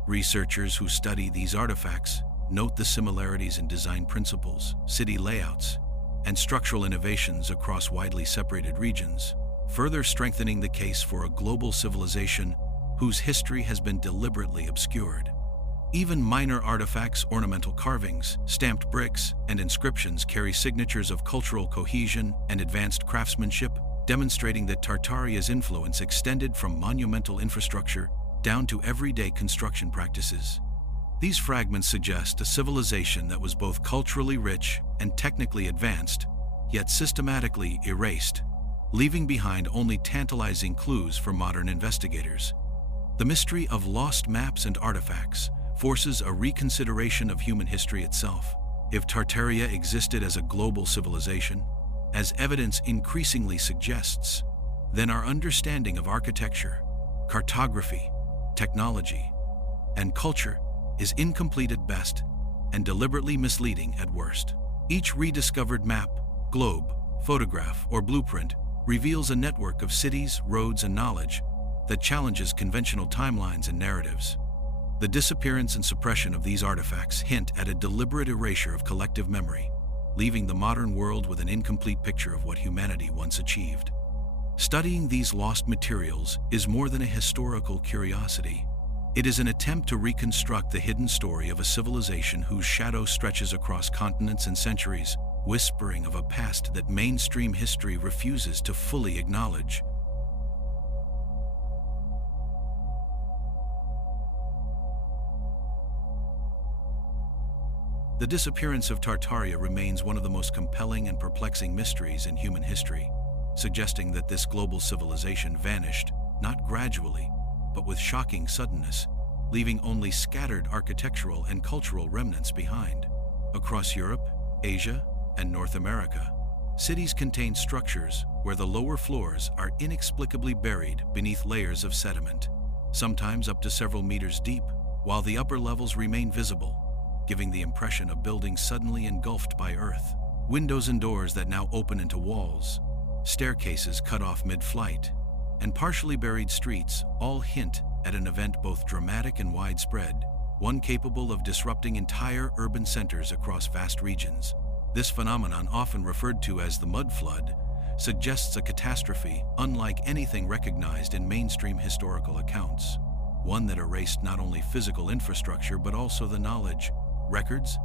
Researchers who study these artifacts note the similarities in design principles, city layouts, and structural innovations across widely separated regions, further strengthening the case for a global civilization whose history has been deliberately obscured. Even minor artifacts, ornamental carvings, stamped bricks, and inscriptions carry signatures of cultural cohesion and advanced craftsmanship, demonstrating that Tartaria's influence extended from monumental infrastructure down to everyday construction practices. These fragments suggest a civilization that was both culturally rich and technically advanced, yet systematically erased, leaving behind only tantalizing clues for modern investigators. The mystery of lost maps and artifacts forces a reconsideration of human history itself. If Tartaria existed as a global civilization, as evidence increasingly suggests, then our understanding of architecture, cartography, technology, and culture is incomplete at best and deliberately misleading at worst. Each rediscovered map, globe, photograph, or blueprint reveals a network of cities, roads, and knowledge that challenges conventional timelines and narratives. The disappearance and suppression of these artifacts hint at a deliberate erasure of collective memory, leaving the modern world with an incomplete picture of what humanity once achieved. Studying these lost materials is more than a historical curiosity. It is an attempt to reconstruct the hidden story of a civilization whose shadow stretches across continents and centuries, whispering of a past that mainstream history refuses to fully acknowledge. The disappearance of Tartaria remains one of the most compelling and perplexing mysteries in human history, suggesting that this global civilization vanished, not gradually, but with shocking suddenness, leaving only scattered architectural and cultural remnants behind. Across Europe, Asia, and North America, cities contain structures where the lower floors are inexplicably buried beneath layers of sediment, sometimes up to several meters deep, while the upper levels remain visible, giving the impression of buildings suddenly engulfed by earth. Windows and doors that now open into walls, staircases cut off mid-flight, and partially buried streets all hint at an event both dramatic and widespread, one capable of disrupting entire urban centers across vast regions. This phenomenon, often referred to as the mud flood, suggests a catastrophe unlike anything recognized in mainstream historical accounts, one that erased not only physical infrastructure but also the knowledge, records,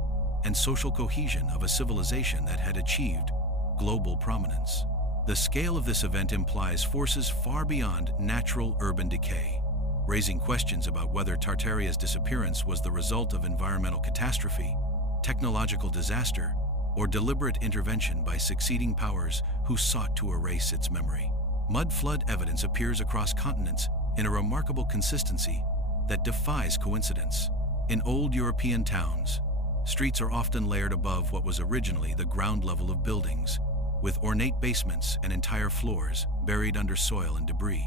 and social cohesion of a civilization that had achieved global prominence. The scale of this event implies forces far beyond natural urban decay, raising questions about whether Tartaria's disappearance was the result of environmental catastrophe, technological disaster, or deliberate intervention by succeeding powers who sought to erase its memory. Mud flood evidence appears across continents in a remarkable consistency that defies coincidence. In old European towns, streets are often layered above what was originally the ground level of buildings, with ornate basements and entire floors buried under soil and debris.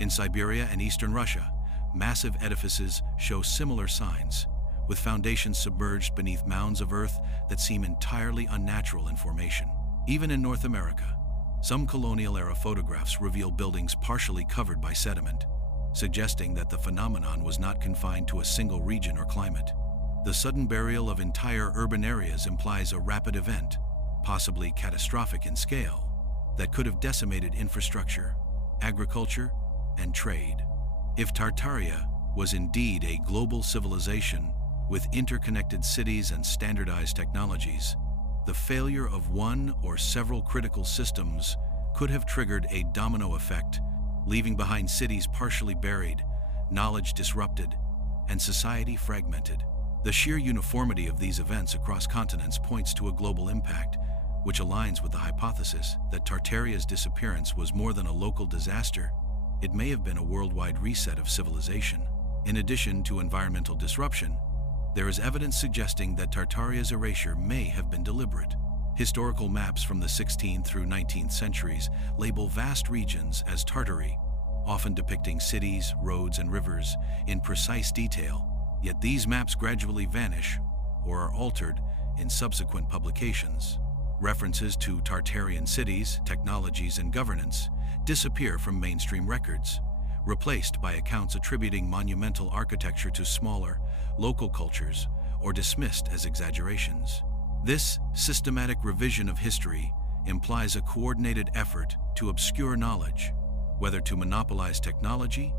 In Siberia and eastern Russia, massive edifices show similar signs, with foundations submerged beneath mounds of earth that seem entirely unnatural in formation. Even in North America, some colonial-era photographs reveal buildings partially covered by sediment, suggesting that the phenomenon was not confined to a single region or climate. The sudden burial of entire urban areas implies a rapid event, possibly catastrophic in scale, that could have decimated infrastructure, agriculture, and trade. If Tartaria was indeed a global civilization With interconnected cities and standardized technologies, the failure of one or several critical systems could have triggered a domino effect, leaving behind cities partially buried, knowledge disrupted, and society fragmented. The sheer uniformity of these events across continents points to a global impact, which aligns with the hypothesis that Tartaria's disappearance was more than a local disaster. It may have been a worldwide reset of civilization. In addition to environmental disruption, there is evidence suggesting that Tartaria's erasure may have been deliberate. Historical maps from the 16th through 19th centuries label vast regions as Tartary, often depicting cities, roads, and rivers in precise detail. Yet these maps gradually vanish or are altered in subsequent publications. References to Tartarian cities, technologies, and governance disappear from mainstream records, replaced by accounts attributing monumental architecture to smaller, local cultures or dismissed as exaggerations. This systematic revision of history implies a coordinated effort to obscure knowledge, whether to monopolize technology,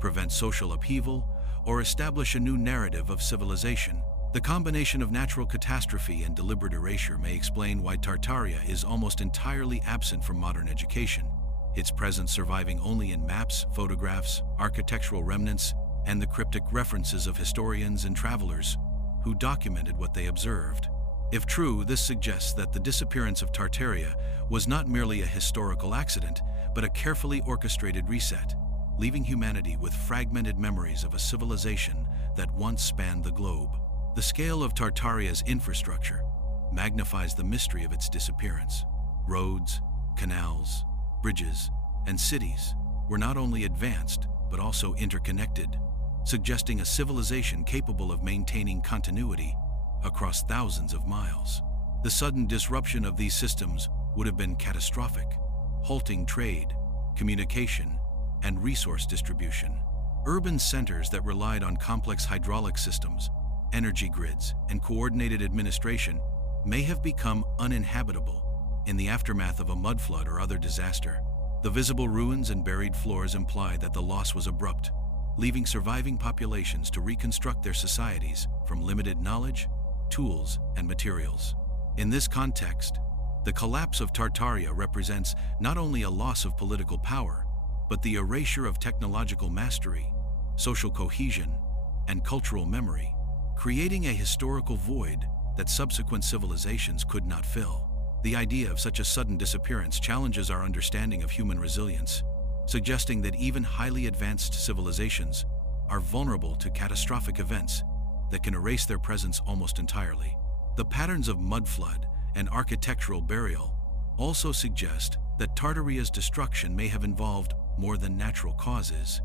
prevent social upheaval, or establish a new narrative of civilization. The combination of natural catastrophe and deliberate erasure may explain why Tartaria is almost entirely absent from modern education, its presence surviving only in maps, photographs, architectural remnants, and the cryptic references of historians and travelers who documented what they observed. If true, this suggests that the disappearance of Tartaria was not merely a historical accident, but a carefully orchestrated reset, leaving humanity with fragmented memories of a civilization that once spanned the globe. The scale of Tartaria's infrastructure magnifies the mystery of its disappearance. Roads, canals, bridges, and cities were not only advanced, but also interconnected, suggesting a civilization capable of maintaining continuity across thousands of miles. The sudden disruption of these systems would have been catastrophic, halting trade, communication, and resource distribution. Urban centers that relied on complex hydraulic systems, energy grids, and coordinated administration may have become uninhabitable in the aftermath of a mudflood or other disaster. The visible ruins and buried floors imply that the loss was abrupt, leaving surviving populations to reconstruct their societies from limited knowledge, tools, and materials. In this context, the collapse of Tartaria represents not only a loss of political power, but the erasure of technological mastery, social cohesion, and cultural memory, creating a historical void that subsequent civilizations could not fill. The idea of such a sudden disappearance challenges our understanding of human resilience, suggesting that even highly advanced civilizations are vulnerable to catastrophic events that can erase their presence almost entirely. The patterns of mudflood and architectural burial also suggest that Tartaria's destruction may have involved more than natural causes.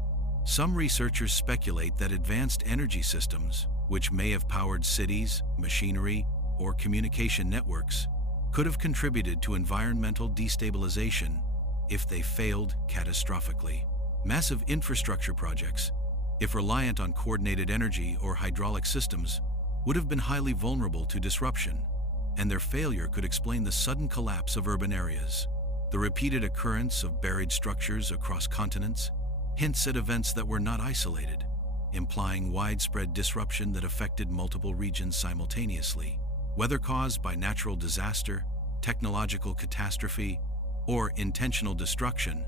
Some researchers speculate that advanced energy systems, which may have powered cities, machinery, or communication networks, could have contributed to environmental destabilization if they failed catastrophically. Massive infrastructure projects, if reliant on coordinated energy or hydraulic systems, would have been highly vulnerable to disruption, and their failure could explain the sudden collapse of urban areas. The repeated occurrence of buried structures across continents hints at events that were not isolated, implying widespread disruption that affected multiple regions simultaneously. Whether caused by natural disaster, technological catastrophe, or intentional destruction,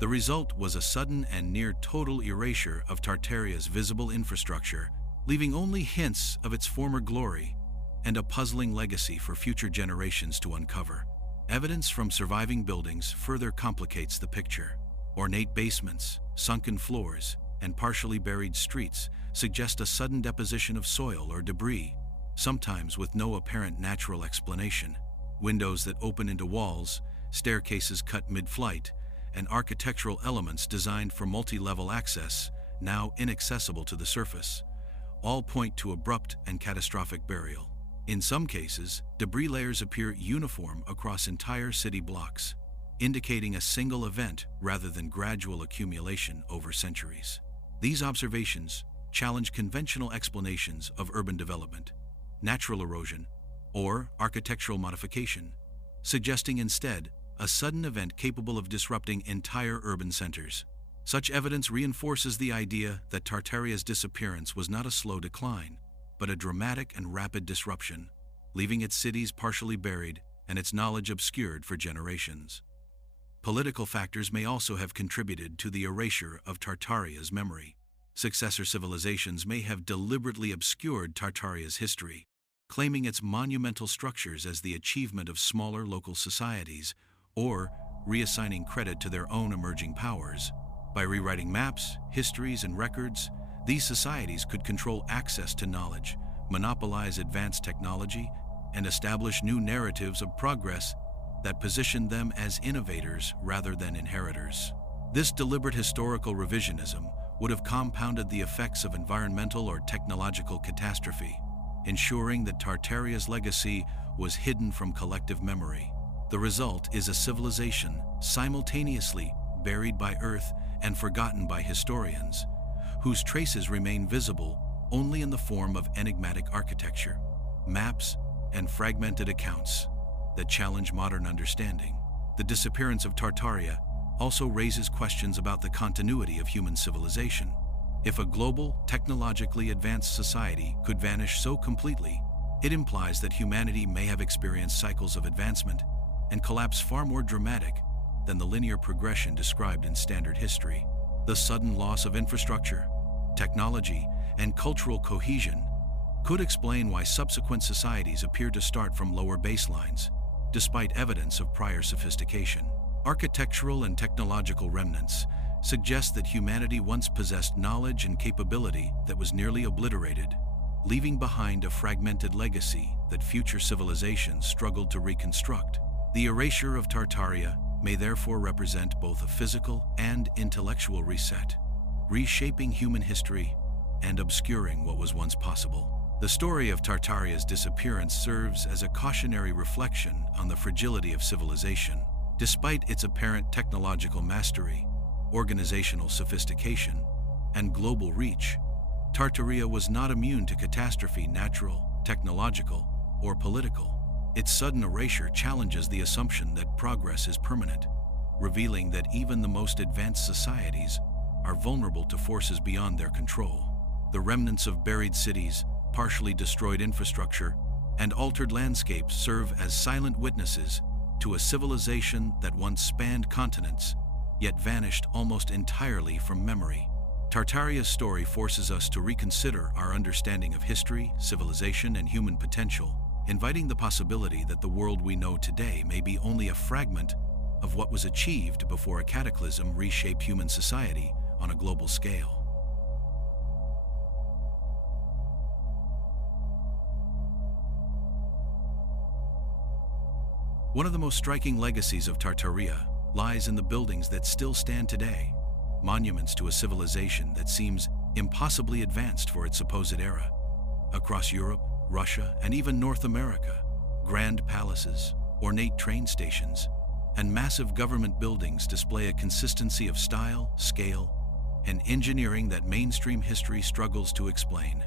the result was a sudden and near total erasure of Tartaria's visible infrastructure, leaving only hints of its former glory and a puzzling legacy for future generations to uncover. Evidence from surviving buildings further complicates the picture. Ornate basements, sunken floors, and partially buried streets suggest a sudden deposition of soil or debris, sometimes with no apparent natural explanation. Windows that open into walls, staircases cut mid-flight, and architectural elements designed for multi-level access, now inaccessible to the surface, all point to abrupt and catastrophic burial. In some cases, debris layers appear uniform across entire city blocks, indicating a single event rather than gradual accumulation over centuries. These observations challenge conventional explanations of urban development, natural erosion, or architectural modification, suggesting instead a sudden event capable of disrupting entire urban centers. Such evidence reinforces the idea that Tartaria's disappearance was not a slow decline, but a dramatic and rapid disruption, leaving its cities partially buried and its knowledge obscured for generations. Political factors may also have contributed to the erasure of Tartaria's memory. Successor civilizations may have deliberately obscured Tartaria's history, claiming its monumental structures as the achievement of smaller local societies, or reassigning credit to their own emerging powers. By rewriting maps, histories, and records, these societies could control access to knowledge, monopolize advanced technology, and establish new narratives of progress that positioned them as innovators rather than inheritors. This deliberate historical revisionism would have compounded the effects of environmental or technological catastrophe, ensuring that Tartaria's legacy was hidden from collective memory. The result is a civilization simultaneously buried by Earth and forgotten by historians, whose traces remain visible only in the form of enigmatic architecture, maps, and fragmented accounts that challenge modern understanding. The disappearance of Tartaria also raises questions about the continuity of human civilization. If a global, technologically advanced society could vanish so completely, it implies that humanity may have experienced cycles of advancement and collapse far more dramatic than the linear progression described in standard history. The sudden loss of infrastructure, technology, and cultural cohesion could explain why subsequent societies appear to start from lower baselines, despite evidence of prior sophistication. Architectural and technological remnants suggest that humanity once possessed knowledge and capability that was nearly obliterated, leaving behind a fragmented legacy that future civilizations struggled to reconstruct. The erasure of Tartaria may therefore represent both a physical and intellectual reset, reshaping human history and obscuring what was once possible. The story of Tartaria's disappearance serves as a cautionary reflection on the fragility of civilization. Despite its apparent technological mastery, organizational sophistication, and global reach, Tartaria was not immune to catastrophe, natural, technological, or political. Its sudden erasure challenges the assumption that progress is permanent, revealing that even the most advanced societies are vulnerable to forces beyond their control. The remnants of buried cities, partially destroyed infrastructure, and altered landscapes serve as silent witnesses to a civilization that once spanned continents, yet vanished almost entirely from memory. Tartaria's story forces us to reconsider our understanding of history, civilization, and human potential, inviting the possibility that the world we know today may be only a fragment of what was achieved before a cataclysm reshaped human society on a global scale. One of the most striking legacies of Tartaria lies in the buildings that still stand today, monuments to a civilization that seems impossibly advanced for its supposed era. Across Europe, Russia, and even North America, grand palaces, ornate train stations, and massive government buildings display a consistency of style, scale, and engineering that mainstream history struggles to explain.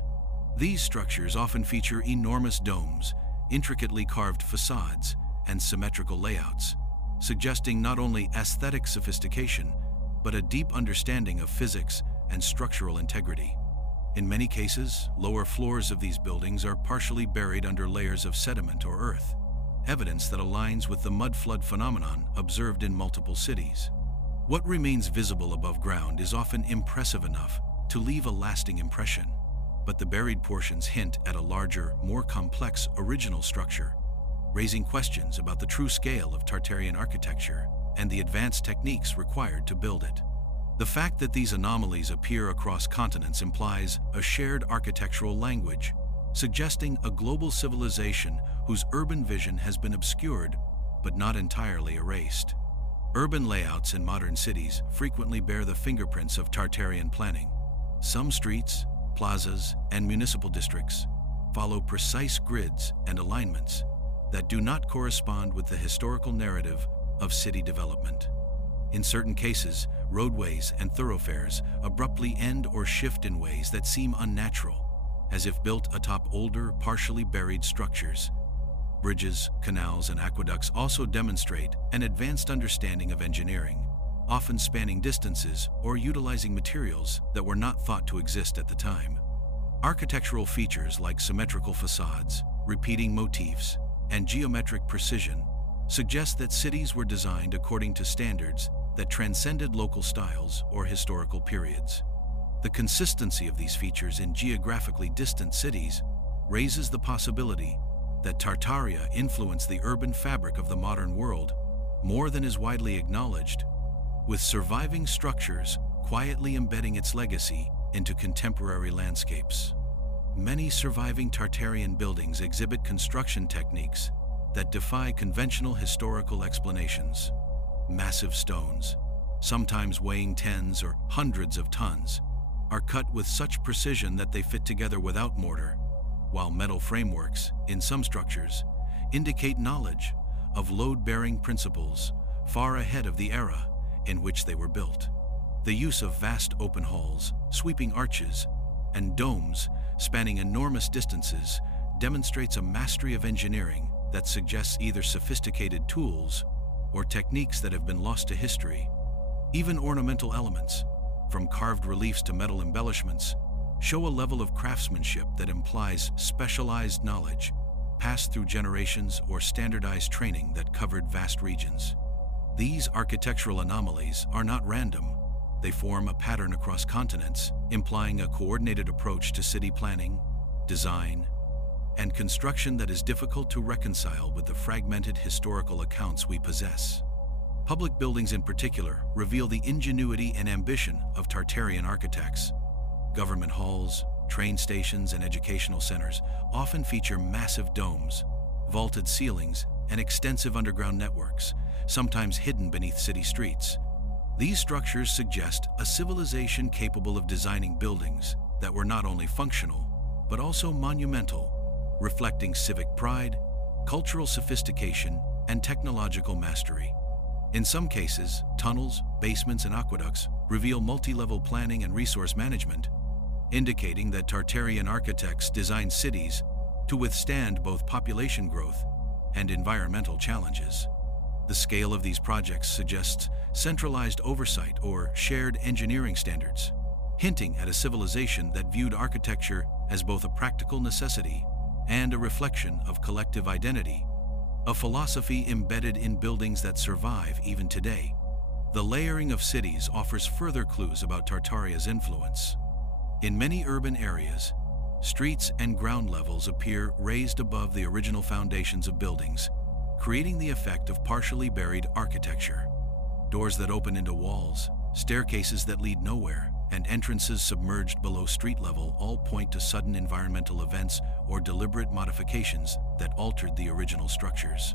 These structures often feature enormous domes, intricately carved facades, and symmetrical layouts, suggesting not only aesthetic sophistication, but a deep understanding of physics and structural integrity. In many cases, lower floors of these buildings are partially buried under layers of sediment or earth, evidence that aligns with the mud flood phenomenon observed in multiple cities. What remains visible above ground is often impressive enough to leave a lasting impression, but the buried portions hint at a larger, more complex original structure, raising questions about the true scale of Tartarian architecture and the advanced techniques required to build it. The fact that these anomalies appear across continents implies a shared architectural language, suggesting a global civilization whose urban vision has been obscured but not entirely erased. Urban layouts in modern cities frequently bear the fingerprints of Tartarian planning. Some streets, plazas, and municipal districts follow precise grids and alignments that do not correspond with the historical narrative of city development. In certain cases, roadways and thoroughfares abruptly end or shift in ways that seem unnatural, as if built atop older, partially buried structures. Bridges, canals, and aqueducts also demonstrate an advanced understanding of engineering, often spanning distances or utilizing materials that were not thought to exist at the time. Architectural features like symmetrical facades, repeating motifs, and geometric precision suggest that cities were designed according to standards that transcended local styles or historical periods. The consistency of these features in geographically distant cities raises the possibility that Tartaria influenced the urban fabric of the modern world more than is widely acknowledged, with surviving structures quietly embedding its legacy into contemporary landscapes. Many surviving Tartarian buildings exhibit construction techniques that defy conventional historical explanations. Massive stones, sometimes weighing tens or hundreds of tons, are cut with such precision that they fit together without mortar, while metal frameworks, in some structures, indicate knowledge of load-bearing principles far ahead of the era in which they were built. The use of vast open halls, sweeping arches, and domes spanning enormous distances demonstrates a mastery of engineering that suggests either sophisticated tools or techniques that have been lost to history. Even ornamental elements, from carved reliefs to metal embellishments, show a level of craftsmanship that implies specialized knowledge passed through generations or standardized training that covered vast regions. These architectural anomalies are not random. They form a pattern across continents, implying a coordinated approach to city planning, design, and construction that is difficult to reconcile with the fragmented historical accounts we possess. Public buildings in particular reveal the ingenuity and ambition of Tartarian architects. Government halls, train stations, and educational centers often feature massive domes, vaulted ceilings, and extensive underground networks, sometimes hidden beneath city streets. These structures suggest a civilization capable of designing buildings that were not only functional, but also monumental, reflecting civic pride, cultural sophistication, and technological mastery. In some cases, tunnels, basements, and aqueducts reveal multi-level planning and resource management, indicating that Tartarian architects designed cities to withstand both population growth and environmental challenges. The scale of these projects suggests centralized oversight or shared engineering standards, hinting at a civilization that viewed architecture as both a practical necessity and a reflection of collective identity, a philosophy embedded in buildings that survive even today. The layering of cities offers further clues about Tartaria's influence. In many urban areas, streets and ground levels appear raised above the original foundations of buildings, creating the effect of partially buried architecture. Doors that open into walls, staircases that lead nowhere, and entrances submerged below street level all point to sudden environmental events or deliberate modifications that altered the original structures.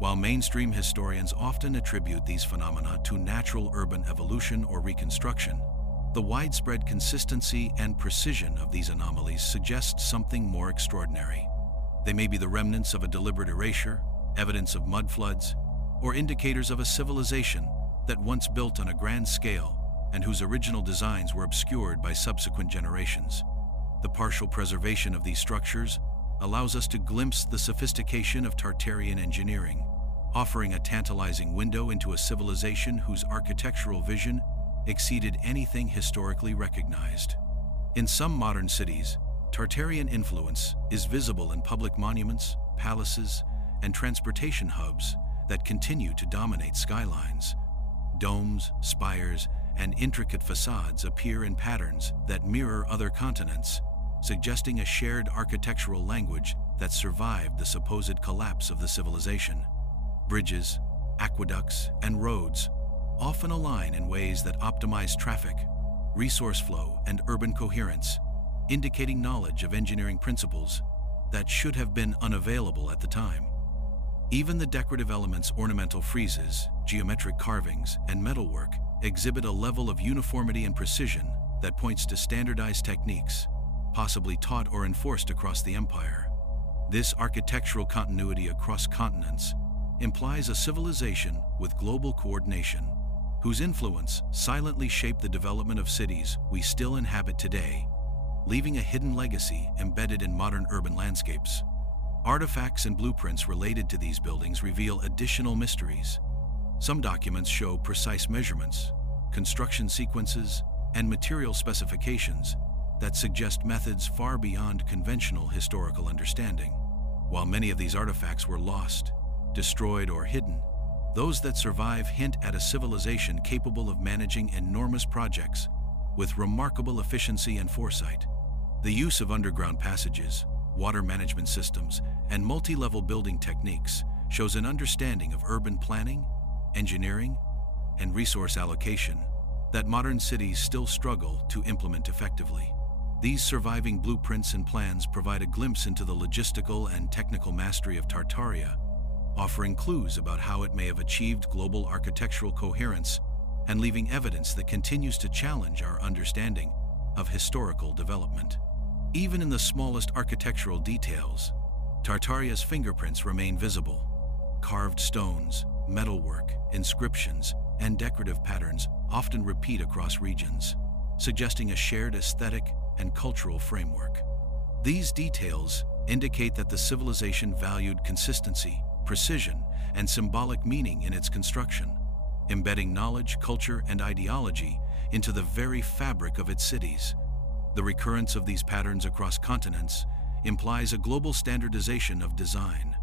While mainstream historians often attribute these phenomena to natural urban evolution or reconstruction, the widespread consistency and precision of these anomalies suggests something more extraordinary. They may be the remnants of a deliberate erasure, evidence of mud floods, or indicators of a civilization that once built on a grand scale and whose original designs were obscured by subsequent generations. The partial preservation of these structures allows us to glimpse the sophistication of Tartarian engineering, offering a tantalizing window into a civilization whose architectural vision exceeded anything historically recognized. In some modern cities, Tartarian influence is visible in public monuments, palaces, and transportation hubs that continue to dominate skylines. Domes, spires, and intricate facades appear in patterns that mirror other continents, suggesting a shared architectural language that survived the supposed collapse of the civilization. Bridges, aqueducts, and roads often align in ways that optimize traffic, resource flow, and urban coherence, indicating knowledge of engineering principles that should have been unavailable at the time. Even the decorative elements, ornamental friezes, geometric carvings, and metalwork exhibit a level of uniformity and precision that points to standardized techniques, possibly taught or enforced across the empire. This architectural continuity across continents implies a civilization with global coordination, whose influence silently shaped the development of cities we still inhabit today, leaving a hidden legacy embedded in modern urban landscapes. Artifacts and blueprints related to these buildings reveal additional mysteries. Some documents show precise measurements, construction sequences, and material specifications, that suggest methods far beyond conventional historical understanding. While many of these artifacts were lost, destroyed, or hidden, those that survive hint at a civilization capable of managing enormous projects with remarkable efficiency and foresight. The use of underground passages, water management systems, and multi-level building techniques shows an understanding of urban planning, engineering, and resource allocation that modern cities still struggle to implement effectively. These surviving blueprints and plans provide a glimpse into the logistical and technical mastery of Tartaria, offering clues about how it may have achieved global architectural coherence and leaving evidence that continues to challenge our understanding of historical development. Even in the smallest architectural details, Tartaria's fingerprints remain visible. Carved stones, metalwork, inscriptions, and decorative patterns often repeat across regions, suggesting a shared aesthetic and cultural framework. These details indicate that the civilization valued consistency, precision, and symbolic meaning in its construction, embedding knowledge, culture, and ideology into the very fabric of its cities. The recurrence of these patterns across continents implies a global standardization of design,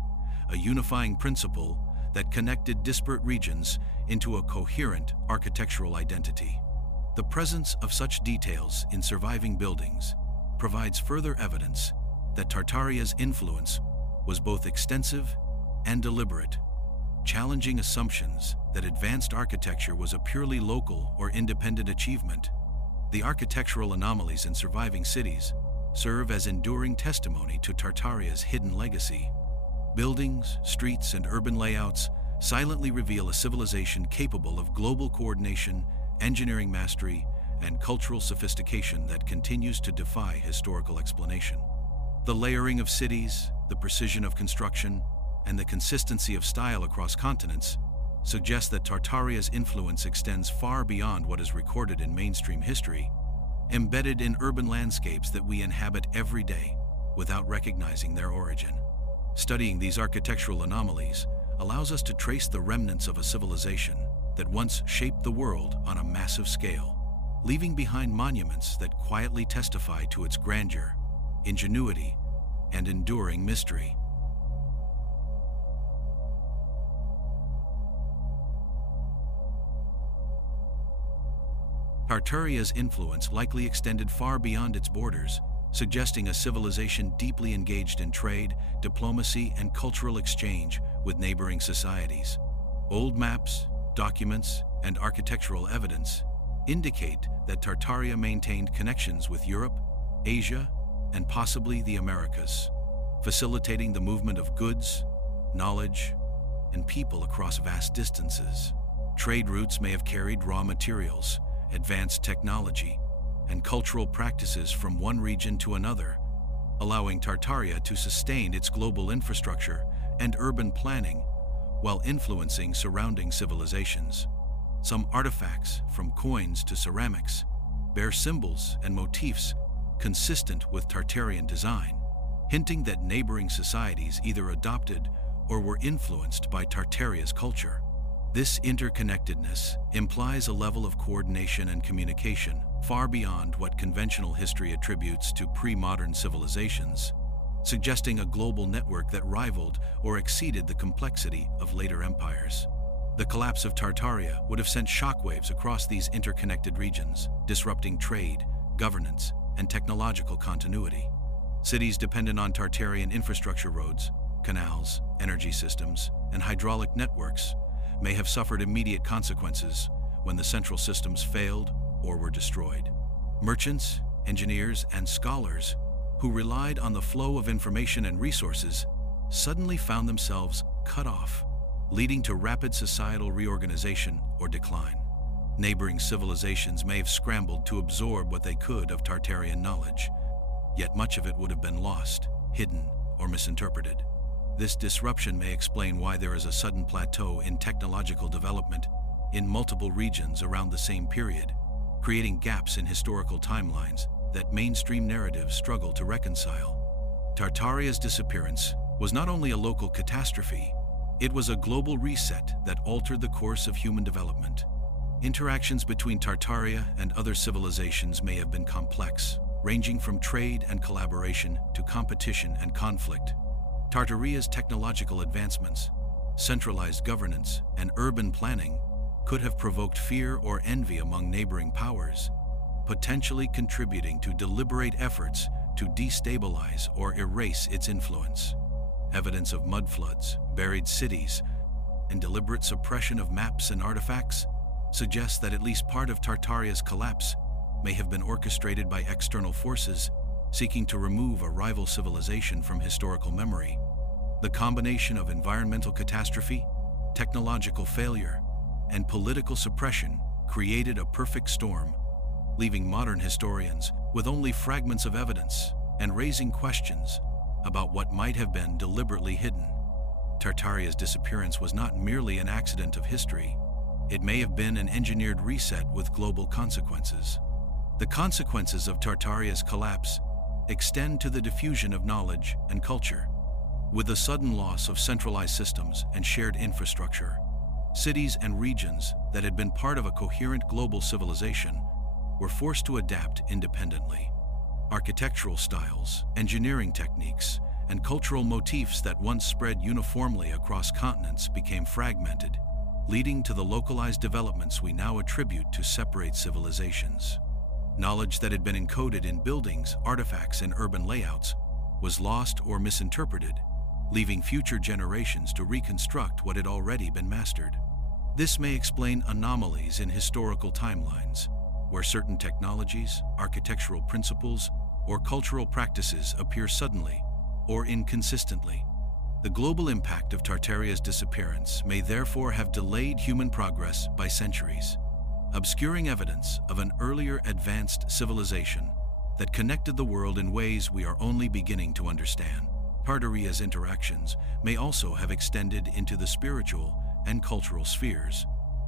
a unifying principle that connected disparate regions into a coherent architectural identity. The presence of such details in surviving buildings provides further evidence that Tartaria's influence was both extensive and deliberate, challenging assumptions that advanced architecture was a purely local or independent achievement. The architectural anomalies in surviving cities serve as enduring testimony to Tartaria's hidden legacy. Buildings, streets, and urban layouts silently reveal a civilization capable of global coordination, engineering mastery, and cultural sophistication that continues to defy historical explanation. The layering of cities, the precision of construction, and the consistency of style across continents suggest that Tartaria's influence extends far beyond what is recorded in mainstream history, embedded in urban landscapes that we inhabit every day without recognizing their origin. Studying these architectural anomalies allows us to trace the remnants of a civilization that once shaped the world on a massive scale, leaving behind monuments that quietly testify to its grandeur, ingenuity, and enduring mystery. Tartaria's influence likely extended far beyond its borders, suggesting a civilization deeply engaged in trade, diplomacy, and cultural exchange with neighboring societies. Old maps, documents, and architectural evidence indicate that Tartaria maintained connections with Europe, Asia, and possibly the Americas, facilitating the movement of goods, knowledge, and people across vast distances. Trade routes may have carried raw materials, advanced technology, and cultural practices from one region to another, allowing Tartaria to sustain its global infrastructure and urban planning while influencing surrounding civilizations. Some artifacts, from coins to ceramics, bear symbols and motifs consistent with Tartarian design, hinting that neighboring societies either adopted or were influenced by Tartaria's culture. This interconnectedness implies a level of coordination and communication far beyond what conventional history attributes to pre-modern civilizations, suggesting a global network that rivaled or exceeded the complexity of later empires. The collapse of Tartaria would have sent shockwaves across these interconnected regions, disrupting trade, governance, and technological continuity. Cities dependent on Tartarian infrastructure, roads, canals, energy systems, and hydraulic networks may have suffered immediate consequences when the central systems failed or were destroyed. Merchants, engineers, and scholars who relied on the flow of information and resources suddenly found themselves cut off, leading to rapid societal reorganization or decline. Neighboring civilizations may have scrambled to absorb what they could of Tartarian knowledge, yet much of it would have been lost, hidden, or misinterpreted. This disruption may explain why there is a sudden plateau in technological development in multiple regions around the same period, creating gaps in historical timelines that mainstream narratives struggle to reconcile. Tartaria's disappearance was not only a local catastrophe, it was a global reset that altered the course of human development. Interactions between Tartaria and other civilizations may have been complex, ranging from trade and collaboration to competition and conflict. Tartaria's technological advancements, centralized governance, and urban planning could have provoked fear or envy among neighboring powers, potentially contributing to deliberate efforts to destabilize or erase its influence. Evidence of mudfloods, buried cities, and deliberate suppression of maps and artifacts suggests that at least part of Tartaria's collapse may have been orchestrated by external forces seeking to remove a rival civilization from historical memory. The combination of environmental catastrophe, technological failure, and political suppression created a perfect storm, leaving modern historians with only fragments of evidence and raising questions about what might have been deliberately hidden. Tartaria's disappearance was not merely an accident of history. It may have been an engineered reset with global consequences. The consequences of Tartaria's collapse extend to the diffusion of knowledge and culture. With the sudden loss of centralized systems and shared infrastructure, cities and regions that had been part of a coherent global civilization were forced to adapt independently. Architectural styles, engineering techniques, and cultural motifs that once spread uniformly across continents became fragmented, leading to the localized developments we now attribute to separate civilizations. Knowledge that had been encoded in buildings, artifacts, and urban layouts was lost or misinterpreted, leaving future generations to reconstruct what had already been mastered. This may explain anomalies in historical timelines, where certain technologies, architectural principles, or cultural practices appear suddenly or inconsistently. The global impact of Tartaria's disappearance may therefore have delayed human progress by centuries, obscuring evidence of an earlier advanced civilization that connected the world in ways we are only beginning to understand. Tartaria's interactions may also have extended into the spiritual and cultural spheres.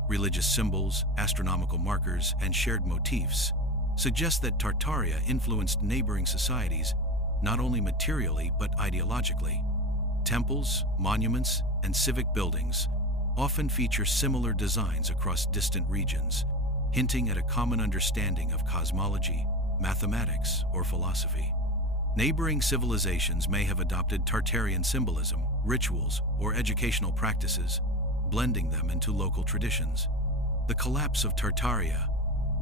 Religious symbols, astronomical markers, and shared motifs suggest that Tartaria influenced neighboring societies not only materially but ideologically. Temples, monuments, and civic buildings often feature similar designs across distant regions, hinting at a common understanding of cosmology, mathematics, or philosophy. Neighboring civilizations may have adopted Tartarian symbolism, rituals, or educational practices, blending them into local traditions. The collapse of Tartaria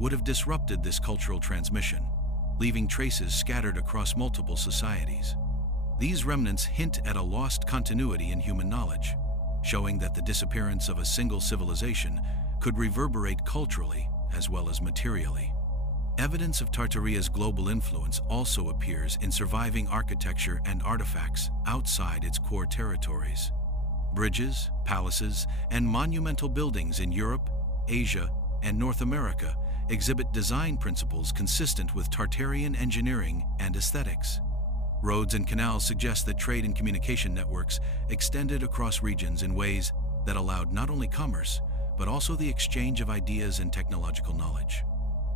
would have disrupted this cultural transmission, leaving traces scattered across multiple societies. These remnants hint at a lost continuity in human knowledge, showing that the disappearance of a single civilization could reverberate culturally as well as materially. Evidence of Tartaria's global influence also appears in surviving architecture and artifacts outside its core territories. Bridges, palaces, and monumental buildings in Europe, Asia, and North America exhibit design principles consistent with Tartarian engineering and aesthetics. Roads and canals suggest that trade and communication networks extended across regions in ways that allowed not only commerce, but also the exchange of ideas and technological knowledge.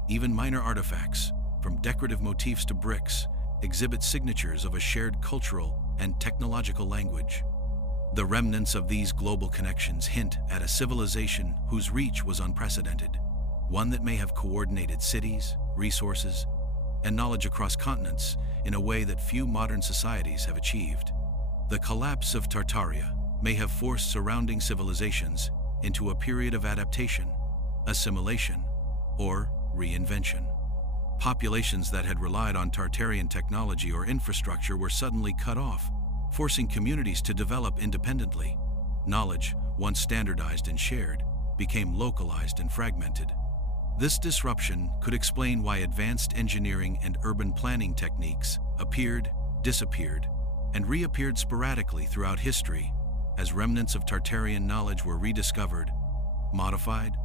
Even minor artifacts, from decorative motifs to bricks, exhibit signatures of a shared cultural and technological language. The remnants of these global connections hint at a civilization whose reach was unprecedented, one that may have coordinated cities, resources, and knowledge across continents in a way that few modern societies have achieved. The collapse of Tartaria may have forced surrounding civilizations into a period of adaptation, assimilation, or reinvention. Populations that had relied on Tartarian technology or infrastructure were suddenly cut off, forcing communities to develop independently. Knowledge, once standardized and shared, became localized and fragmented. This disruption could explain why advanced engineering and urban planning techniques appeared, disappeared, and reappeared sporadically throughout history as remnants of Tartarian knowledge were rediscovered, modified,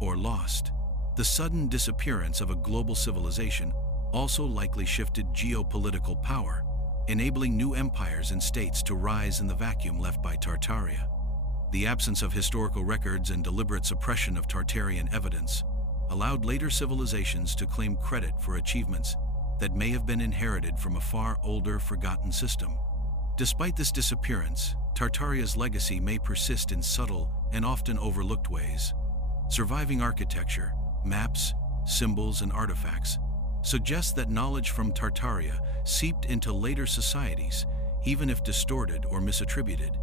or lost. The sudden disappearance of a global civilization also likely shifted geopolitical power, enabling new empires and states to rise in the vacuum left by Tartaria. The absence of historical records and deliberate suppression of Tartarian evidence allowed later civilizations to claim credit for achievements that may have been inherited from a far older, forgotten system. Despite this disappearance, Tartaria's legacy may persist in subtle and often overlooked ways. Surviving architecture, maps, symbols, and artifacts suggests that knowledge from Tartaria seeped into later societies, even if distorted or misattributed.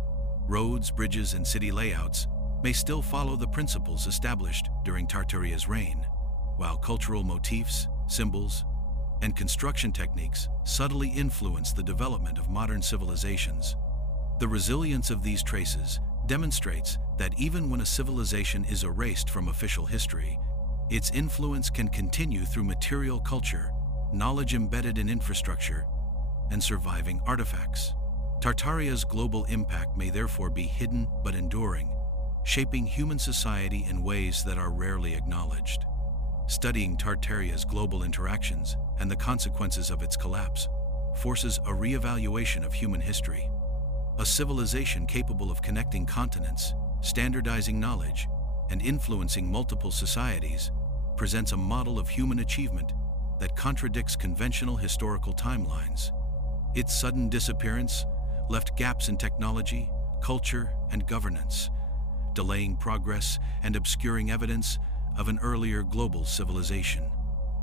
Roads, bridges, and city layouts may still follow the principles established during Tartaria's reign, while cultural motifs, symbols, and construction techniques subtly influence the development of modern civilizations. The resilience of these traces demonstrates that even when a civilization is erased from official history, its influence can continue through material culture, knowledge embedded in infrastructure, and surviving artifacts. Tartaria's global impact may therefore be hidden but enduring, shaping human society in ways that are rarely acknowledged. Studying Tartaria's global interactions and the consequences of its collapse forces a reevaluation of human history. A civilization capable of connecting continents, standardizing knowledge, and influencing multiple societies presents a model of human achievement that contradicts conventional historical timelines. Its sudden disappearance left gaps in technology, culture, and governance, delaying progress and obscuring evidence of an earlier global civilization.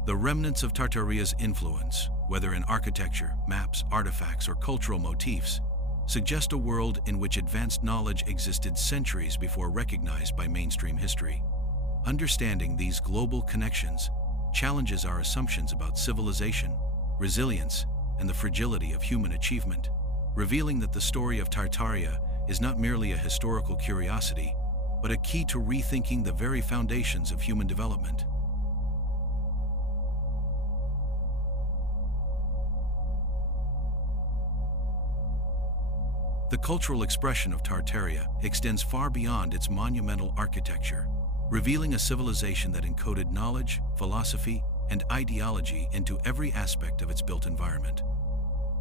The remnants of Tartaria's influence, whether in architecture, maps, artifacts, or cultural motifs, suggest a world in which advanced knowledge existed centuries before recognized by mainstream history. Understanding these global connections challenges our assumptions about civilization, resilience, and the fragility of human achievement, revealing that the story of Tartaria is not merely a historical curiosity, but a key to rethinking the very foundations of human development. The cultural expression of Tartaria extends far beyond its monumental architecture, revealing a civilization that encoded knowledge, philosophy, and ideology into every aspect of its built environment.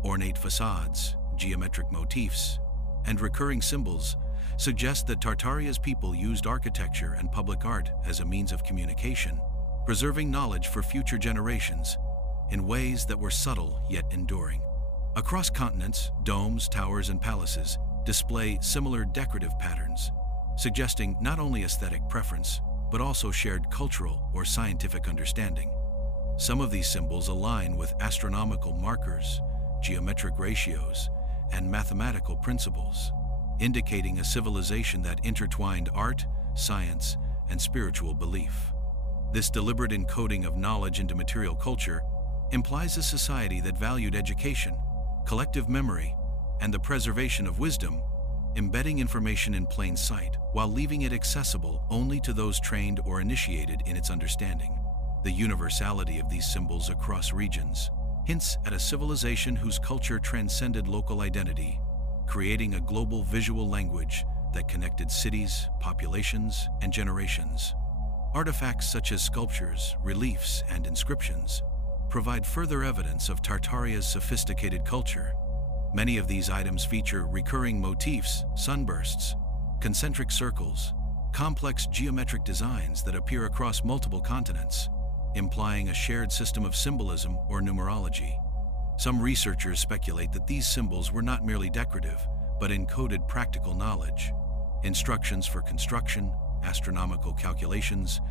Ornate facades, geometric motifs, and recurring symbols suggest that Tartaria's people used architecture and public art as a means of communication, preserving knowledge for future generations in ways that were subtle yet enduring. Across continents, domes, towers, and palaces display similar decorative patterns, suggesting not only aesthetic preference, but also shared cultural or scientific understanding. Some of these symbols align with astronomical markers, geometric ratios, and mathematical principles, indicating a civilization that intertwined art, science, and spiritual belief. This deliberate encoding of knowledge into material culture implies a society that valued education, collective memory, and the preservation of wisdom, embedding information in plain sight while leaving it accessible only to those trained or initiated in its understanding. The universality of these symbols across regions hints at a civilization whose culture transcended local identity, creating a global visual language that connected cities, populations, and generations. Artifacts such as sculptures, reliefs, and inscriptions provide further evidence of Tartaria's sophisticated culture. Many of these items feature recurring motifs, sunbursts, concentric circles, complex geometric designs that appear across multiple continents, implying a shared system of symbolism or numerology. Some researchers speculate that these symbols were not merely decorative, but encoded practical knowledge, instructions for construction, astronomical calculations,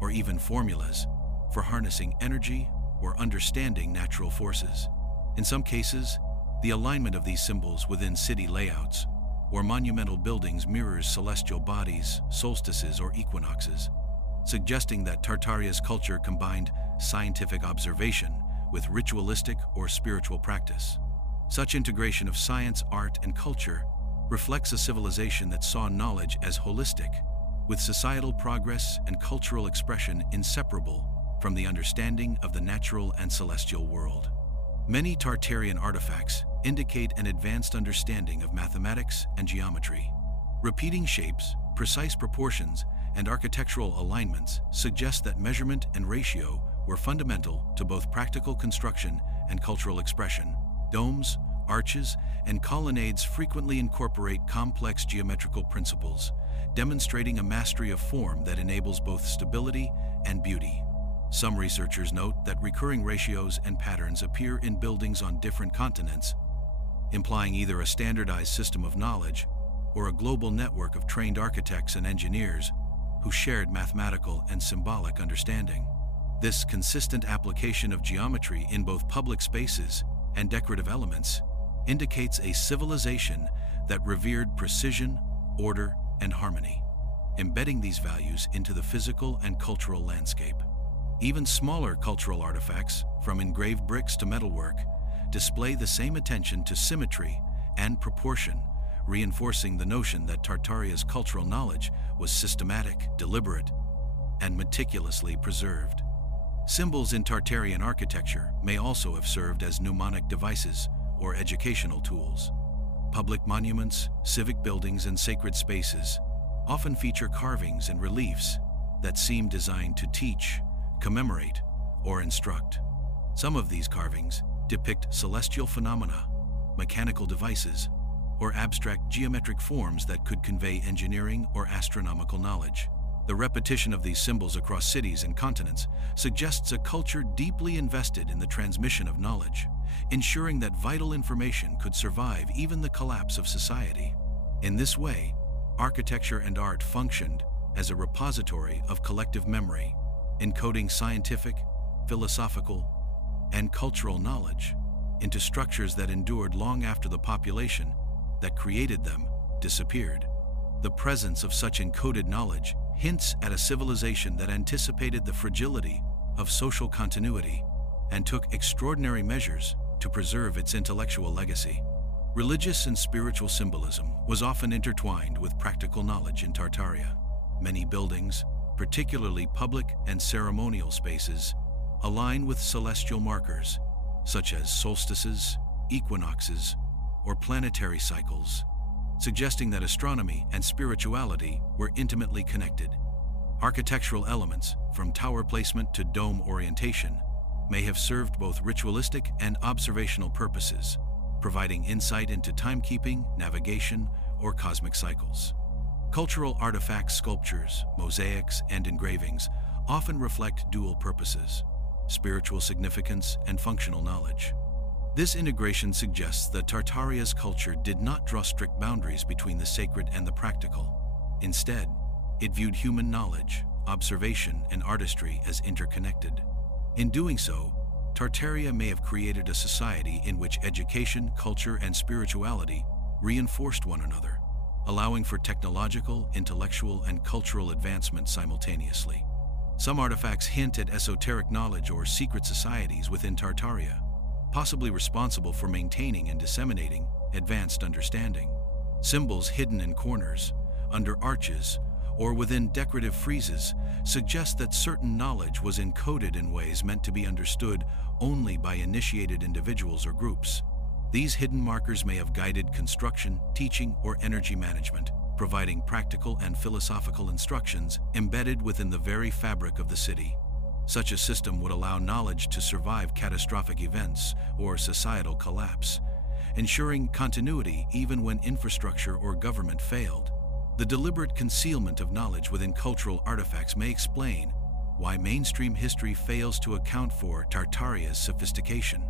or even formulas for harnessing energy or understanding natural forces. In some cases, the alignment of these symbols within city layouts or monumental buildings mirrors celestial bodies, solstices, or equinoxes, suggesting that Tartaria's culture combined scientific observation with ritualistic or spiritual practice. Such integration of science, art, and culture reflects a civilization that saw knowledge as holistic, with societal progress and cultural expression inseparable from the understanding of the natural and celestial world. Many Tartarian artifacts indicate an advanced understanding of mathematics and geometry. Repeating shapes, precise proportions, and architectural alignments suggest that measurement and ratio were fundamental to both practical construction and cultural expression. Domes, arches, and colonnades frequently incorporate complex geometrical principles, demonstrating a mastery of form that enables both stability and beauty. Some researchers note that recurring ratios and patterns appear in buildings on different continents, implying either a standardized system of knowledge or a global network of trained architects and engineers who shared mathematical and symbolic understanding. This consistent application of geometry in both public spaces and decorative elements indicates a civilization that revered precision, order, and harmony, embedding these values into the physical and cultural landscape. Even smaller cultural artifacts, from engraved bricks to metalwork, display the same attention to symmetry and proportion, reinforcing the notion that Tartaria's cultural knowledge was systematic, deliberate, and meticulously preserved. Symbols in Tartarian architecture may also have served as mnemonic devices or educational tools. Public monuments, civic buildings, and sacred spaces often feature carvings and reliefs that seem designed to teach, commemorate, or instruct. Some of these carvings depict celestial phenomena, mechanical devices, or abstract geometric forms that could convey engineering or astronomical knowledge. The repetition of these symbols across cities and continents suggests a culture deeply invested in the transmission of knowledge, ensuring that vital information could survive even the collapse of society. In this way, architecture and art functioned as a repository of collective memory, encoding scientific, philosophical, and cultural knowledge into structures that endured long after the population that created them disappeared. The presence of such encoded knowledge hints at a civilization that anticipated the fragility of social continuity and took extraordinary measures to preserve its intellectual legacy. Religious and spiritual symbolism was often intertwined with practical knowledge in Tartaria. Many buildings, particularly public and ceremonial spaces, align with celestial markers, such as solstices, equinoxes, or planetary cycles, suggesting that astronomy and spirituality were intimately connected. Architectural elements, from tower placement to dome orientation, may have served both ritualistic and observational purposes, providing insight into timekeeping, navigation, or cosmic cycles. Cultural artifacts, sculptures, mosaics, and engravings often reflect dual purposes: spiritual significance and functional knowledge. This integration suggests that Tartaria's culture did not draw strict boundaries between the sacred and the practical. Instead, it viewed human knowledge, observation, and artistry as interconnected. In doing so, Tartaria may have created a society in which education, culture, and spirituality reinforced one another, allowing for technological, intellectual, and cultural advancement simultaneously. Some artifacts hint at esoteric knowledge or secret societies within Tartaria, possibly responsible for maintaining and disseminating advanced understanding. Symbols hidden in corners, under arches, or within decorative friezes suggest that certain knowledge was encoded in ways meant to be understood only by initiated individuals or groups. These hidden markers may have guided construction, teaching, or energy management, providing practical and philosophical instructions embedded within the very fabric of the city. Such a system would allow knowledge to survive catastrophic events or societal collapse, ensuring continuity even when infrastructure or government failed. The deliberate concealment of knowledge within cultural artifacts may explain why mainstream history fails to account for Tartaria's sophistication.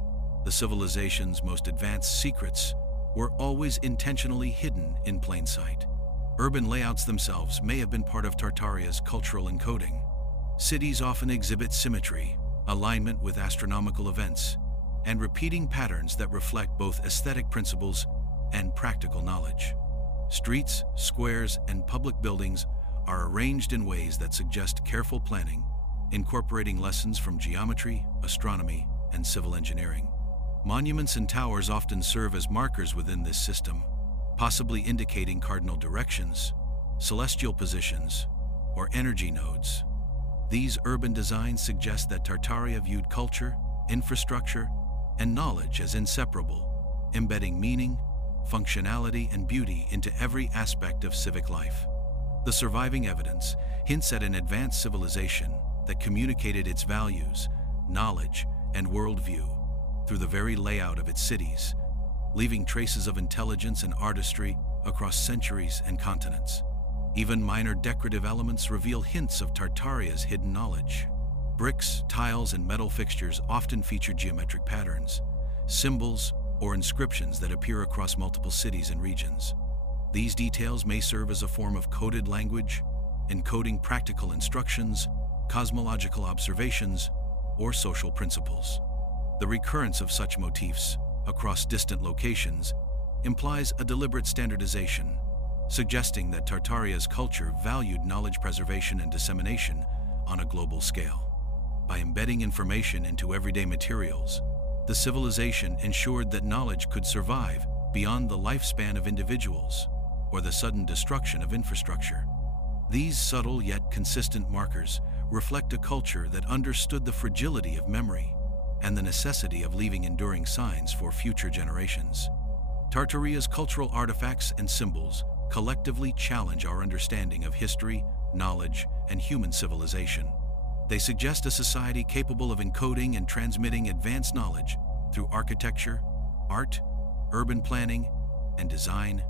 The civilization's most advanced secrets were always intentionally hidden in plain sight. Urban layouts themselves may have been part of Tartaria's cultural encoding. Cities often exhibit symmetry, alignment with astronomical events, and repeating patterns that reflect both aesthetic principles and practical knowledge. Streets, squares, and public buildings are arranged in ways that suggest careful planning, incorporating lessons from geometry, astronomy, and civil engineering. Monuments and towers often serve as markers within this system, possibly indicating cardinal directions, celestial positions, or energy nodes. These urban designs suggest that Tartaria viewed culture, infrastructure, and knowledge as inseparable, embedding meaning, functionality, and beauty into every aspect of civic life. The surviving evidence hints at an advanced civilization that communicated its values, knowledge, and worldview through the very layout of its cities, leaving traces of intelligence and artistry across centuries and continents. Even minor decorative elements reveal hints of Tartaria's hidden knowledge. Bricks, tiles, and metal fixtures often feature geometric patterns, symbols, or inscriptions that appear across multiple cities and regions. These details may serve as a form of coded language, encoding practical instructions, cosmological observations, or social principles. The recurrence of such motifs across distant locations implies a deliberate standardization, suggesting that Tartaria's culture valued knowledge preservation and dissemination on a global scale. By embedding information into everyday materials, the civilization ensured that knowledge could survive beyond the lifespan of individuals or the sudden destruction of infrastructure. These subtle yet consistent markers reflect a culture that understood the fragility of memory and the necessity of leaving enduring signs for future generations. Tartaria's cultural artifacts and symbols collectively challenge our understanding of history, knowledge, and human civilization. They suggest a society capable of encoding and transmitting advanced knowledge through architecture, art, urban planning, and design,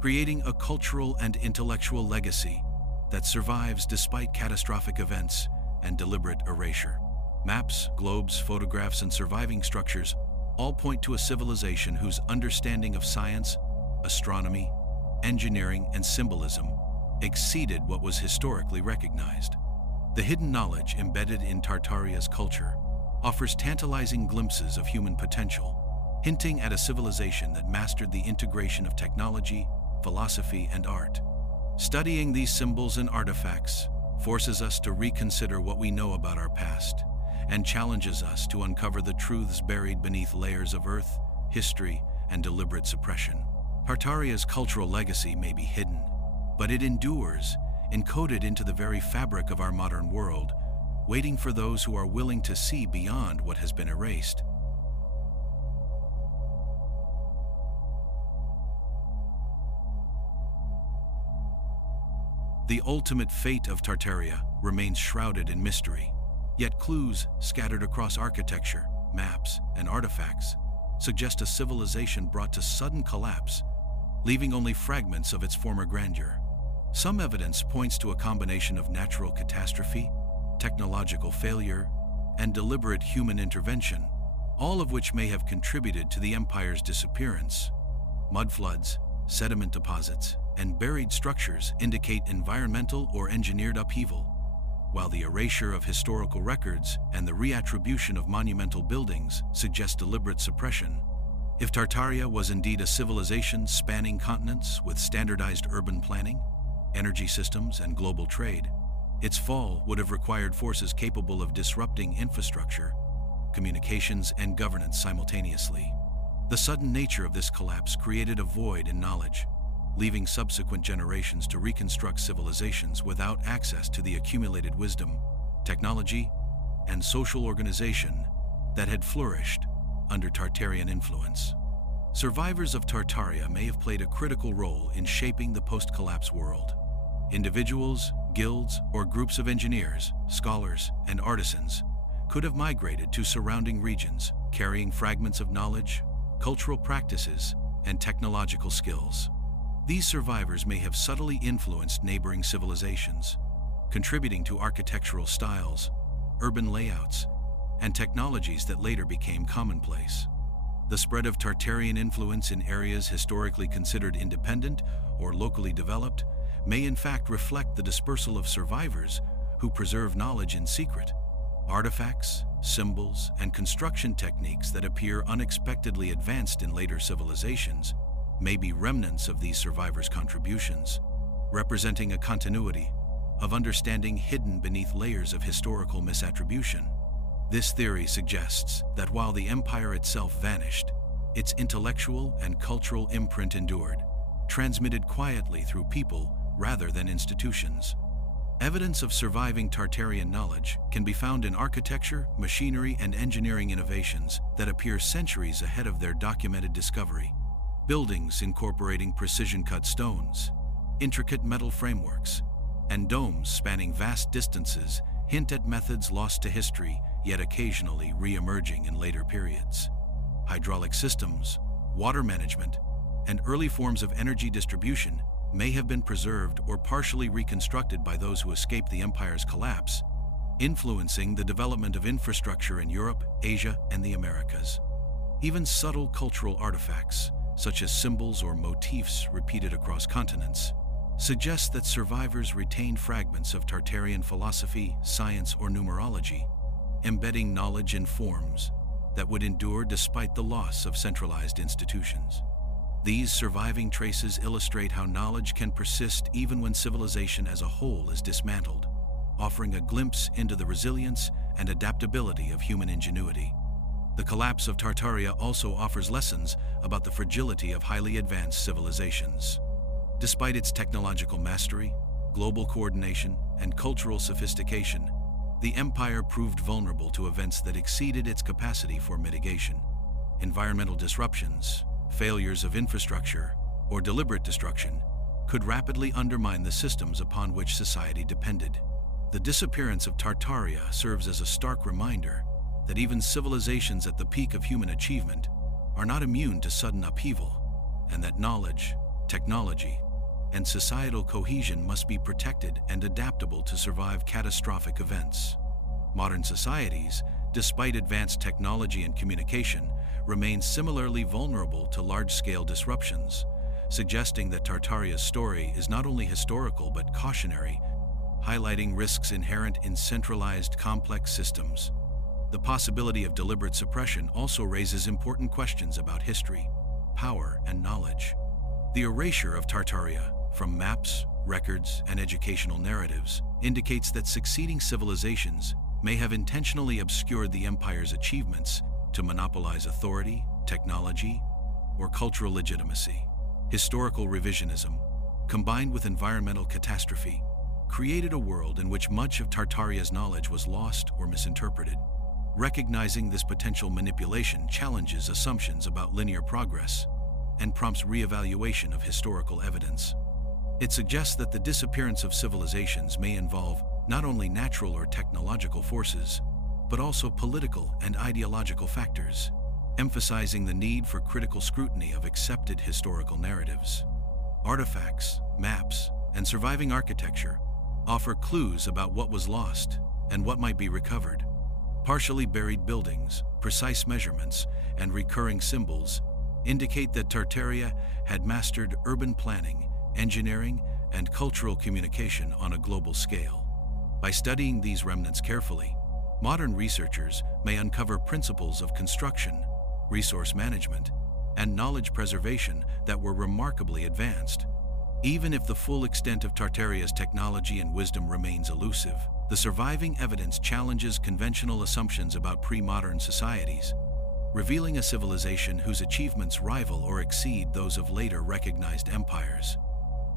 creating a cultural and intellectual legacy that survives despite catastrophic events and deliberate erasure. Maps, globes, photographs, and surviving structures all point to a civilization whose understanding of science, astronomy, engineering, and symbolism exceeded what was historically recognized. The hidden knowledge embedded in Tartaria's culture offers tantalizing glimpses of human potential, hinting at a civilization that mastered the integration of technology, philosophy, and art. Studying these symbols and artifacts forces us to reconsider what we know about our past and challenges us to uncover the truths buried beneath layers of earth, history, and deliberate suppression. Tartaria's cultural legacy may be hidden, but it endures, encoded into the very fabric of our modern world, waiting for those who are willing to see beyond what has been erased. The ultimate fate of Tartaria remains shrouded in mystery, yet clues scattered across architecture, maps, and artifacts suggest a civilization brought to sudden collapse, leaving only fragments of its former grandeur. Some evidence points to a combination of natural catastrophe, technological failure, and deliberate human intervention, all of which may have contributed to the empire's disappearance. Mudfloods, sediment deposits, and buried structures indicate environmental or engineered upheaval, while the erasure of historical records and the reattribution of monumental buildings suggest deliberate suppression. If Tartaria was indeed a civilization spanning continents with standardized urban planning, energy systems, and global trade, its fall would have required forces capable of disrupting infrastructure, communications, and governance simultaneously. The sudden nature of this collapse created a void in knowledge, leaving subsequent generations to reconstruct civilizations without access to the accumulated wisdom, technology, and social organization that had flourished under Tartarian influence. Survivors of Tartaria may have played a critical role in shaping the post-collapse world. Individuals, guilds, or groups of engineers, scholars, and artisans could have migrated to surrounding regions, carrying fragments of knowledge, cultural practices, and technological skills. These survivors may have subtly influenced neighboring civilizations, contributing to architectural styles, urban layouts, and technologies that later became commonplace. The spread of Tartarian influence in areas historically considered independent or locally developed may in fact reflect the dispersal of survivors who preserve knowledge in secret. Artifacts, symbols, and construction techniques that appear unexpectedly advanced in later civilizations may be remnants of these survivors' contributions, representing a continuity of understanding hidden beneath layers of historical misattribution. This theory suggests that while the empire itself vanished, its intellectual and cultural imprint endured, transmitted quietly through people rather than institutions. Evidence of surviving Tartarian knowledge can be found in architecture, machinery, and engineering innovations that appear centuries ahead of their documented discovery. Buildings incorporating precision-cut stones, intricate metal frameworks, and domes spanning vast distances hint at methods lost to history, yet occasionally re-emerging in later periods. Hydraulic systems, water management, and early forms of energy distribution may have been preserved or partially reconstructed by those who escaped the empire's collapse, influencing the development of infrastructure in Europe, Asia, and the Americas. Even subtle cultural artifacts, such as symbols or motifs repeated across continents, suggest that survivors retained fragments of Tartarian philosophy, science, or numerology, embedding knowledge in forms that would endure despite the loss of centralized institutions. These surviving traces illustrate how knowledge can persist even when civilization as a whole is dismantled, offering a glimpse into the resilience and adaptability of human ingenuity. The collapse of Tartaria also offers lessons about the fragility of highly advanced civilizations. Despite its technological mastery, global coordination, and cultural sophistication, the empire proved vulnerable to events that exceeded its capacity for mitigation. Environmental disruptions, failures of infrastructure, or deliberate destruction could rapidly undermine the systems upon which society depended. The disappearance of Tartaria serves as a stark reminder that even civilizations at the peak of human achievement are not immune to sudden upheaval, and that knowledge, technology, and societal cohesion must be protected and adaptable to survive catastrophic events. Modern societies, despite advanced technology and communication, remain similarly vulnerable to large-scale disruptions, suggesting that Tartaria's story is not only historical but cautionary, highlighting risks inherent in centralized, complex systems. The possibility of deliberate suppression also raises important questions about history, power, and knowledge. The erasure of Tartaria from maps, records, and educational narratives indicates that succeeding civilizations may have intentionally obscured the empire's achievements to monopolize authority, technology, or cultural legitimacy. Historical revisionism, combined with environmental catastrophe, created a world in which much of Tartaria's knowledge was lost or misinterpreted. Recognizing this potential manipulation challenges assumptions about linear progress and prompts re-evaluation of historical evidence. It suggests that the disappearance of civilizations may involve not only natural or technological forces, but also political and ideological factors, emphasizing the need for critical scrutiny of accepted historical narratives. Artifacts, maps, and surviving architecture offer clues about what was lost and what might be recovered. Partially buried buildings, precise measurements, and recurring symbols indicate that Tartaria had mastered urban planning, engineering, and cultural communication on a global scale. By studying these remnants carefully, modern researchers may uncover principles of construction, resource management, and knowledge preservation that were remarkably advanced. Even if the full extent of Tartaria's technology and wisdom remains elusive, the surviving evidence challenges conventional assumptions about pre-modern societies, revealing a civilization whose achievements rival or exceed those of later recognized empires.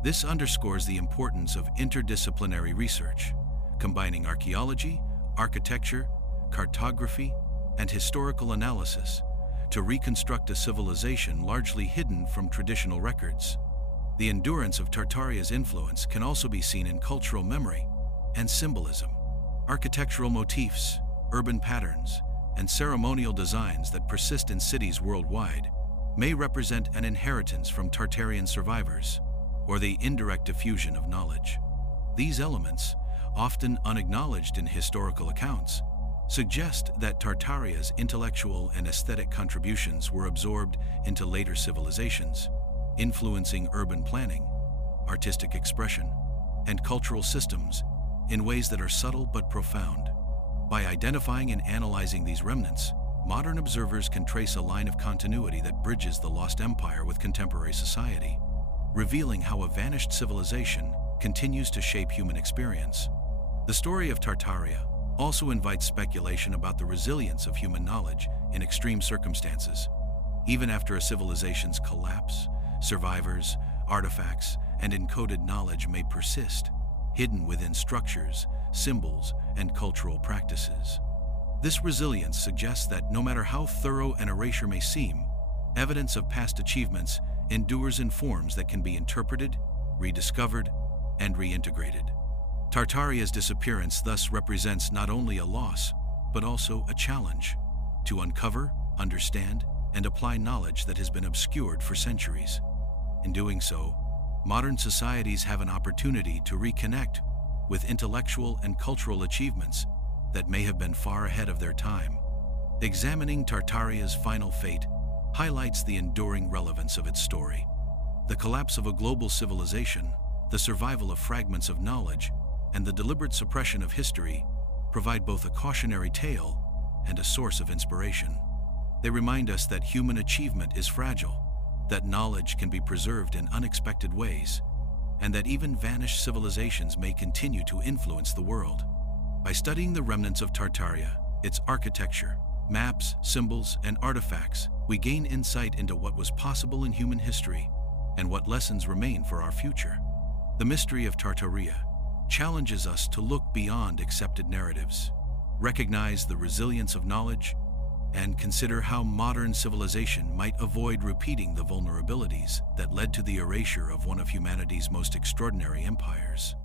This underscores the importance of interdisciplinary research, combining archaeology, architecture, cartography, and historical analysis to reconstruct a civilization largely hidden from traditional records. The endurance of Tartaria's influence can also be seen in cultural memory and symbolism. Architectural motifs, urban patterns, and ceremonial designs that persist in cities worldwide may represent an inheritance from Tartarian survivors, or the indirect diffusion of knowledge. These elements, often unacknowledged in historical accounts, suggest that Tartaria's intellectual and aesthetic contributions were absorbed into later civilizations, influencing urban planning, artistic expression, and cultural systems in ways that are subtle but profound. By identifying and analyzing these remnants, modern observers can trace a line of continuity that bridges the lost empire with contemporary society, revealing how a vanished civilization continues to shape human experience. The story of Tartaria also invites speculation about the resilience of human knowledge in extreme circumstances. Even after a civilization's collapse, survivors, artifacts, and encoded knowledge may persist, hidden within structures, symbols, and cultural practices. This resilience suggests that no matter how thorough an erasure may seem, evidence of past achievements endures in forms that can be interpreted, rediscovered, and reintegrated. Tartaria's disappearance thus represents not only a loss, but also a challenge to uncover, understand, and apply knowledge that has been obscured for centuries. In doing so, modern societies have an opportunity to reconnect with intellectual and cultural achievements that may have been far ahead of their time. Examining Tartaria's final fate highlights the enduring relevance of its story. The collapse of a global civilization, the survival of fragments of knowledge, and the deliberate suppression of history provide both a cautionary tale and a source of inspiration. They remind us that human achievement is fragile, that knowledge can be preserved in unexpected ways, and that even vanished civilizations may continue to influence the world. By studying the remnants of Tartaria, its architecture, maps, symbols, and artifacts, we gain insight into what was possible in human history and what lessons remain for our future. The mystery of Tartaria challenges us to look beyond accepted narratives, recognize the resilience of knowledge, and consider how modern civilization might avoid repeating the vulnerabilities that led to the erasure of one of humanity's most extraordinary empires.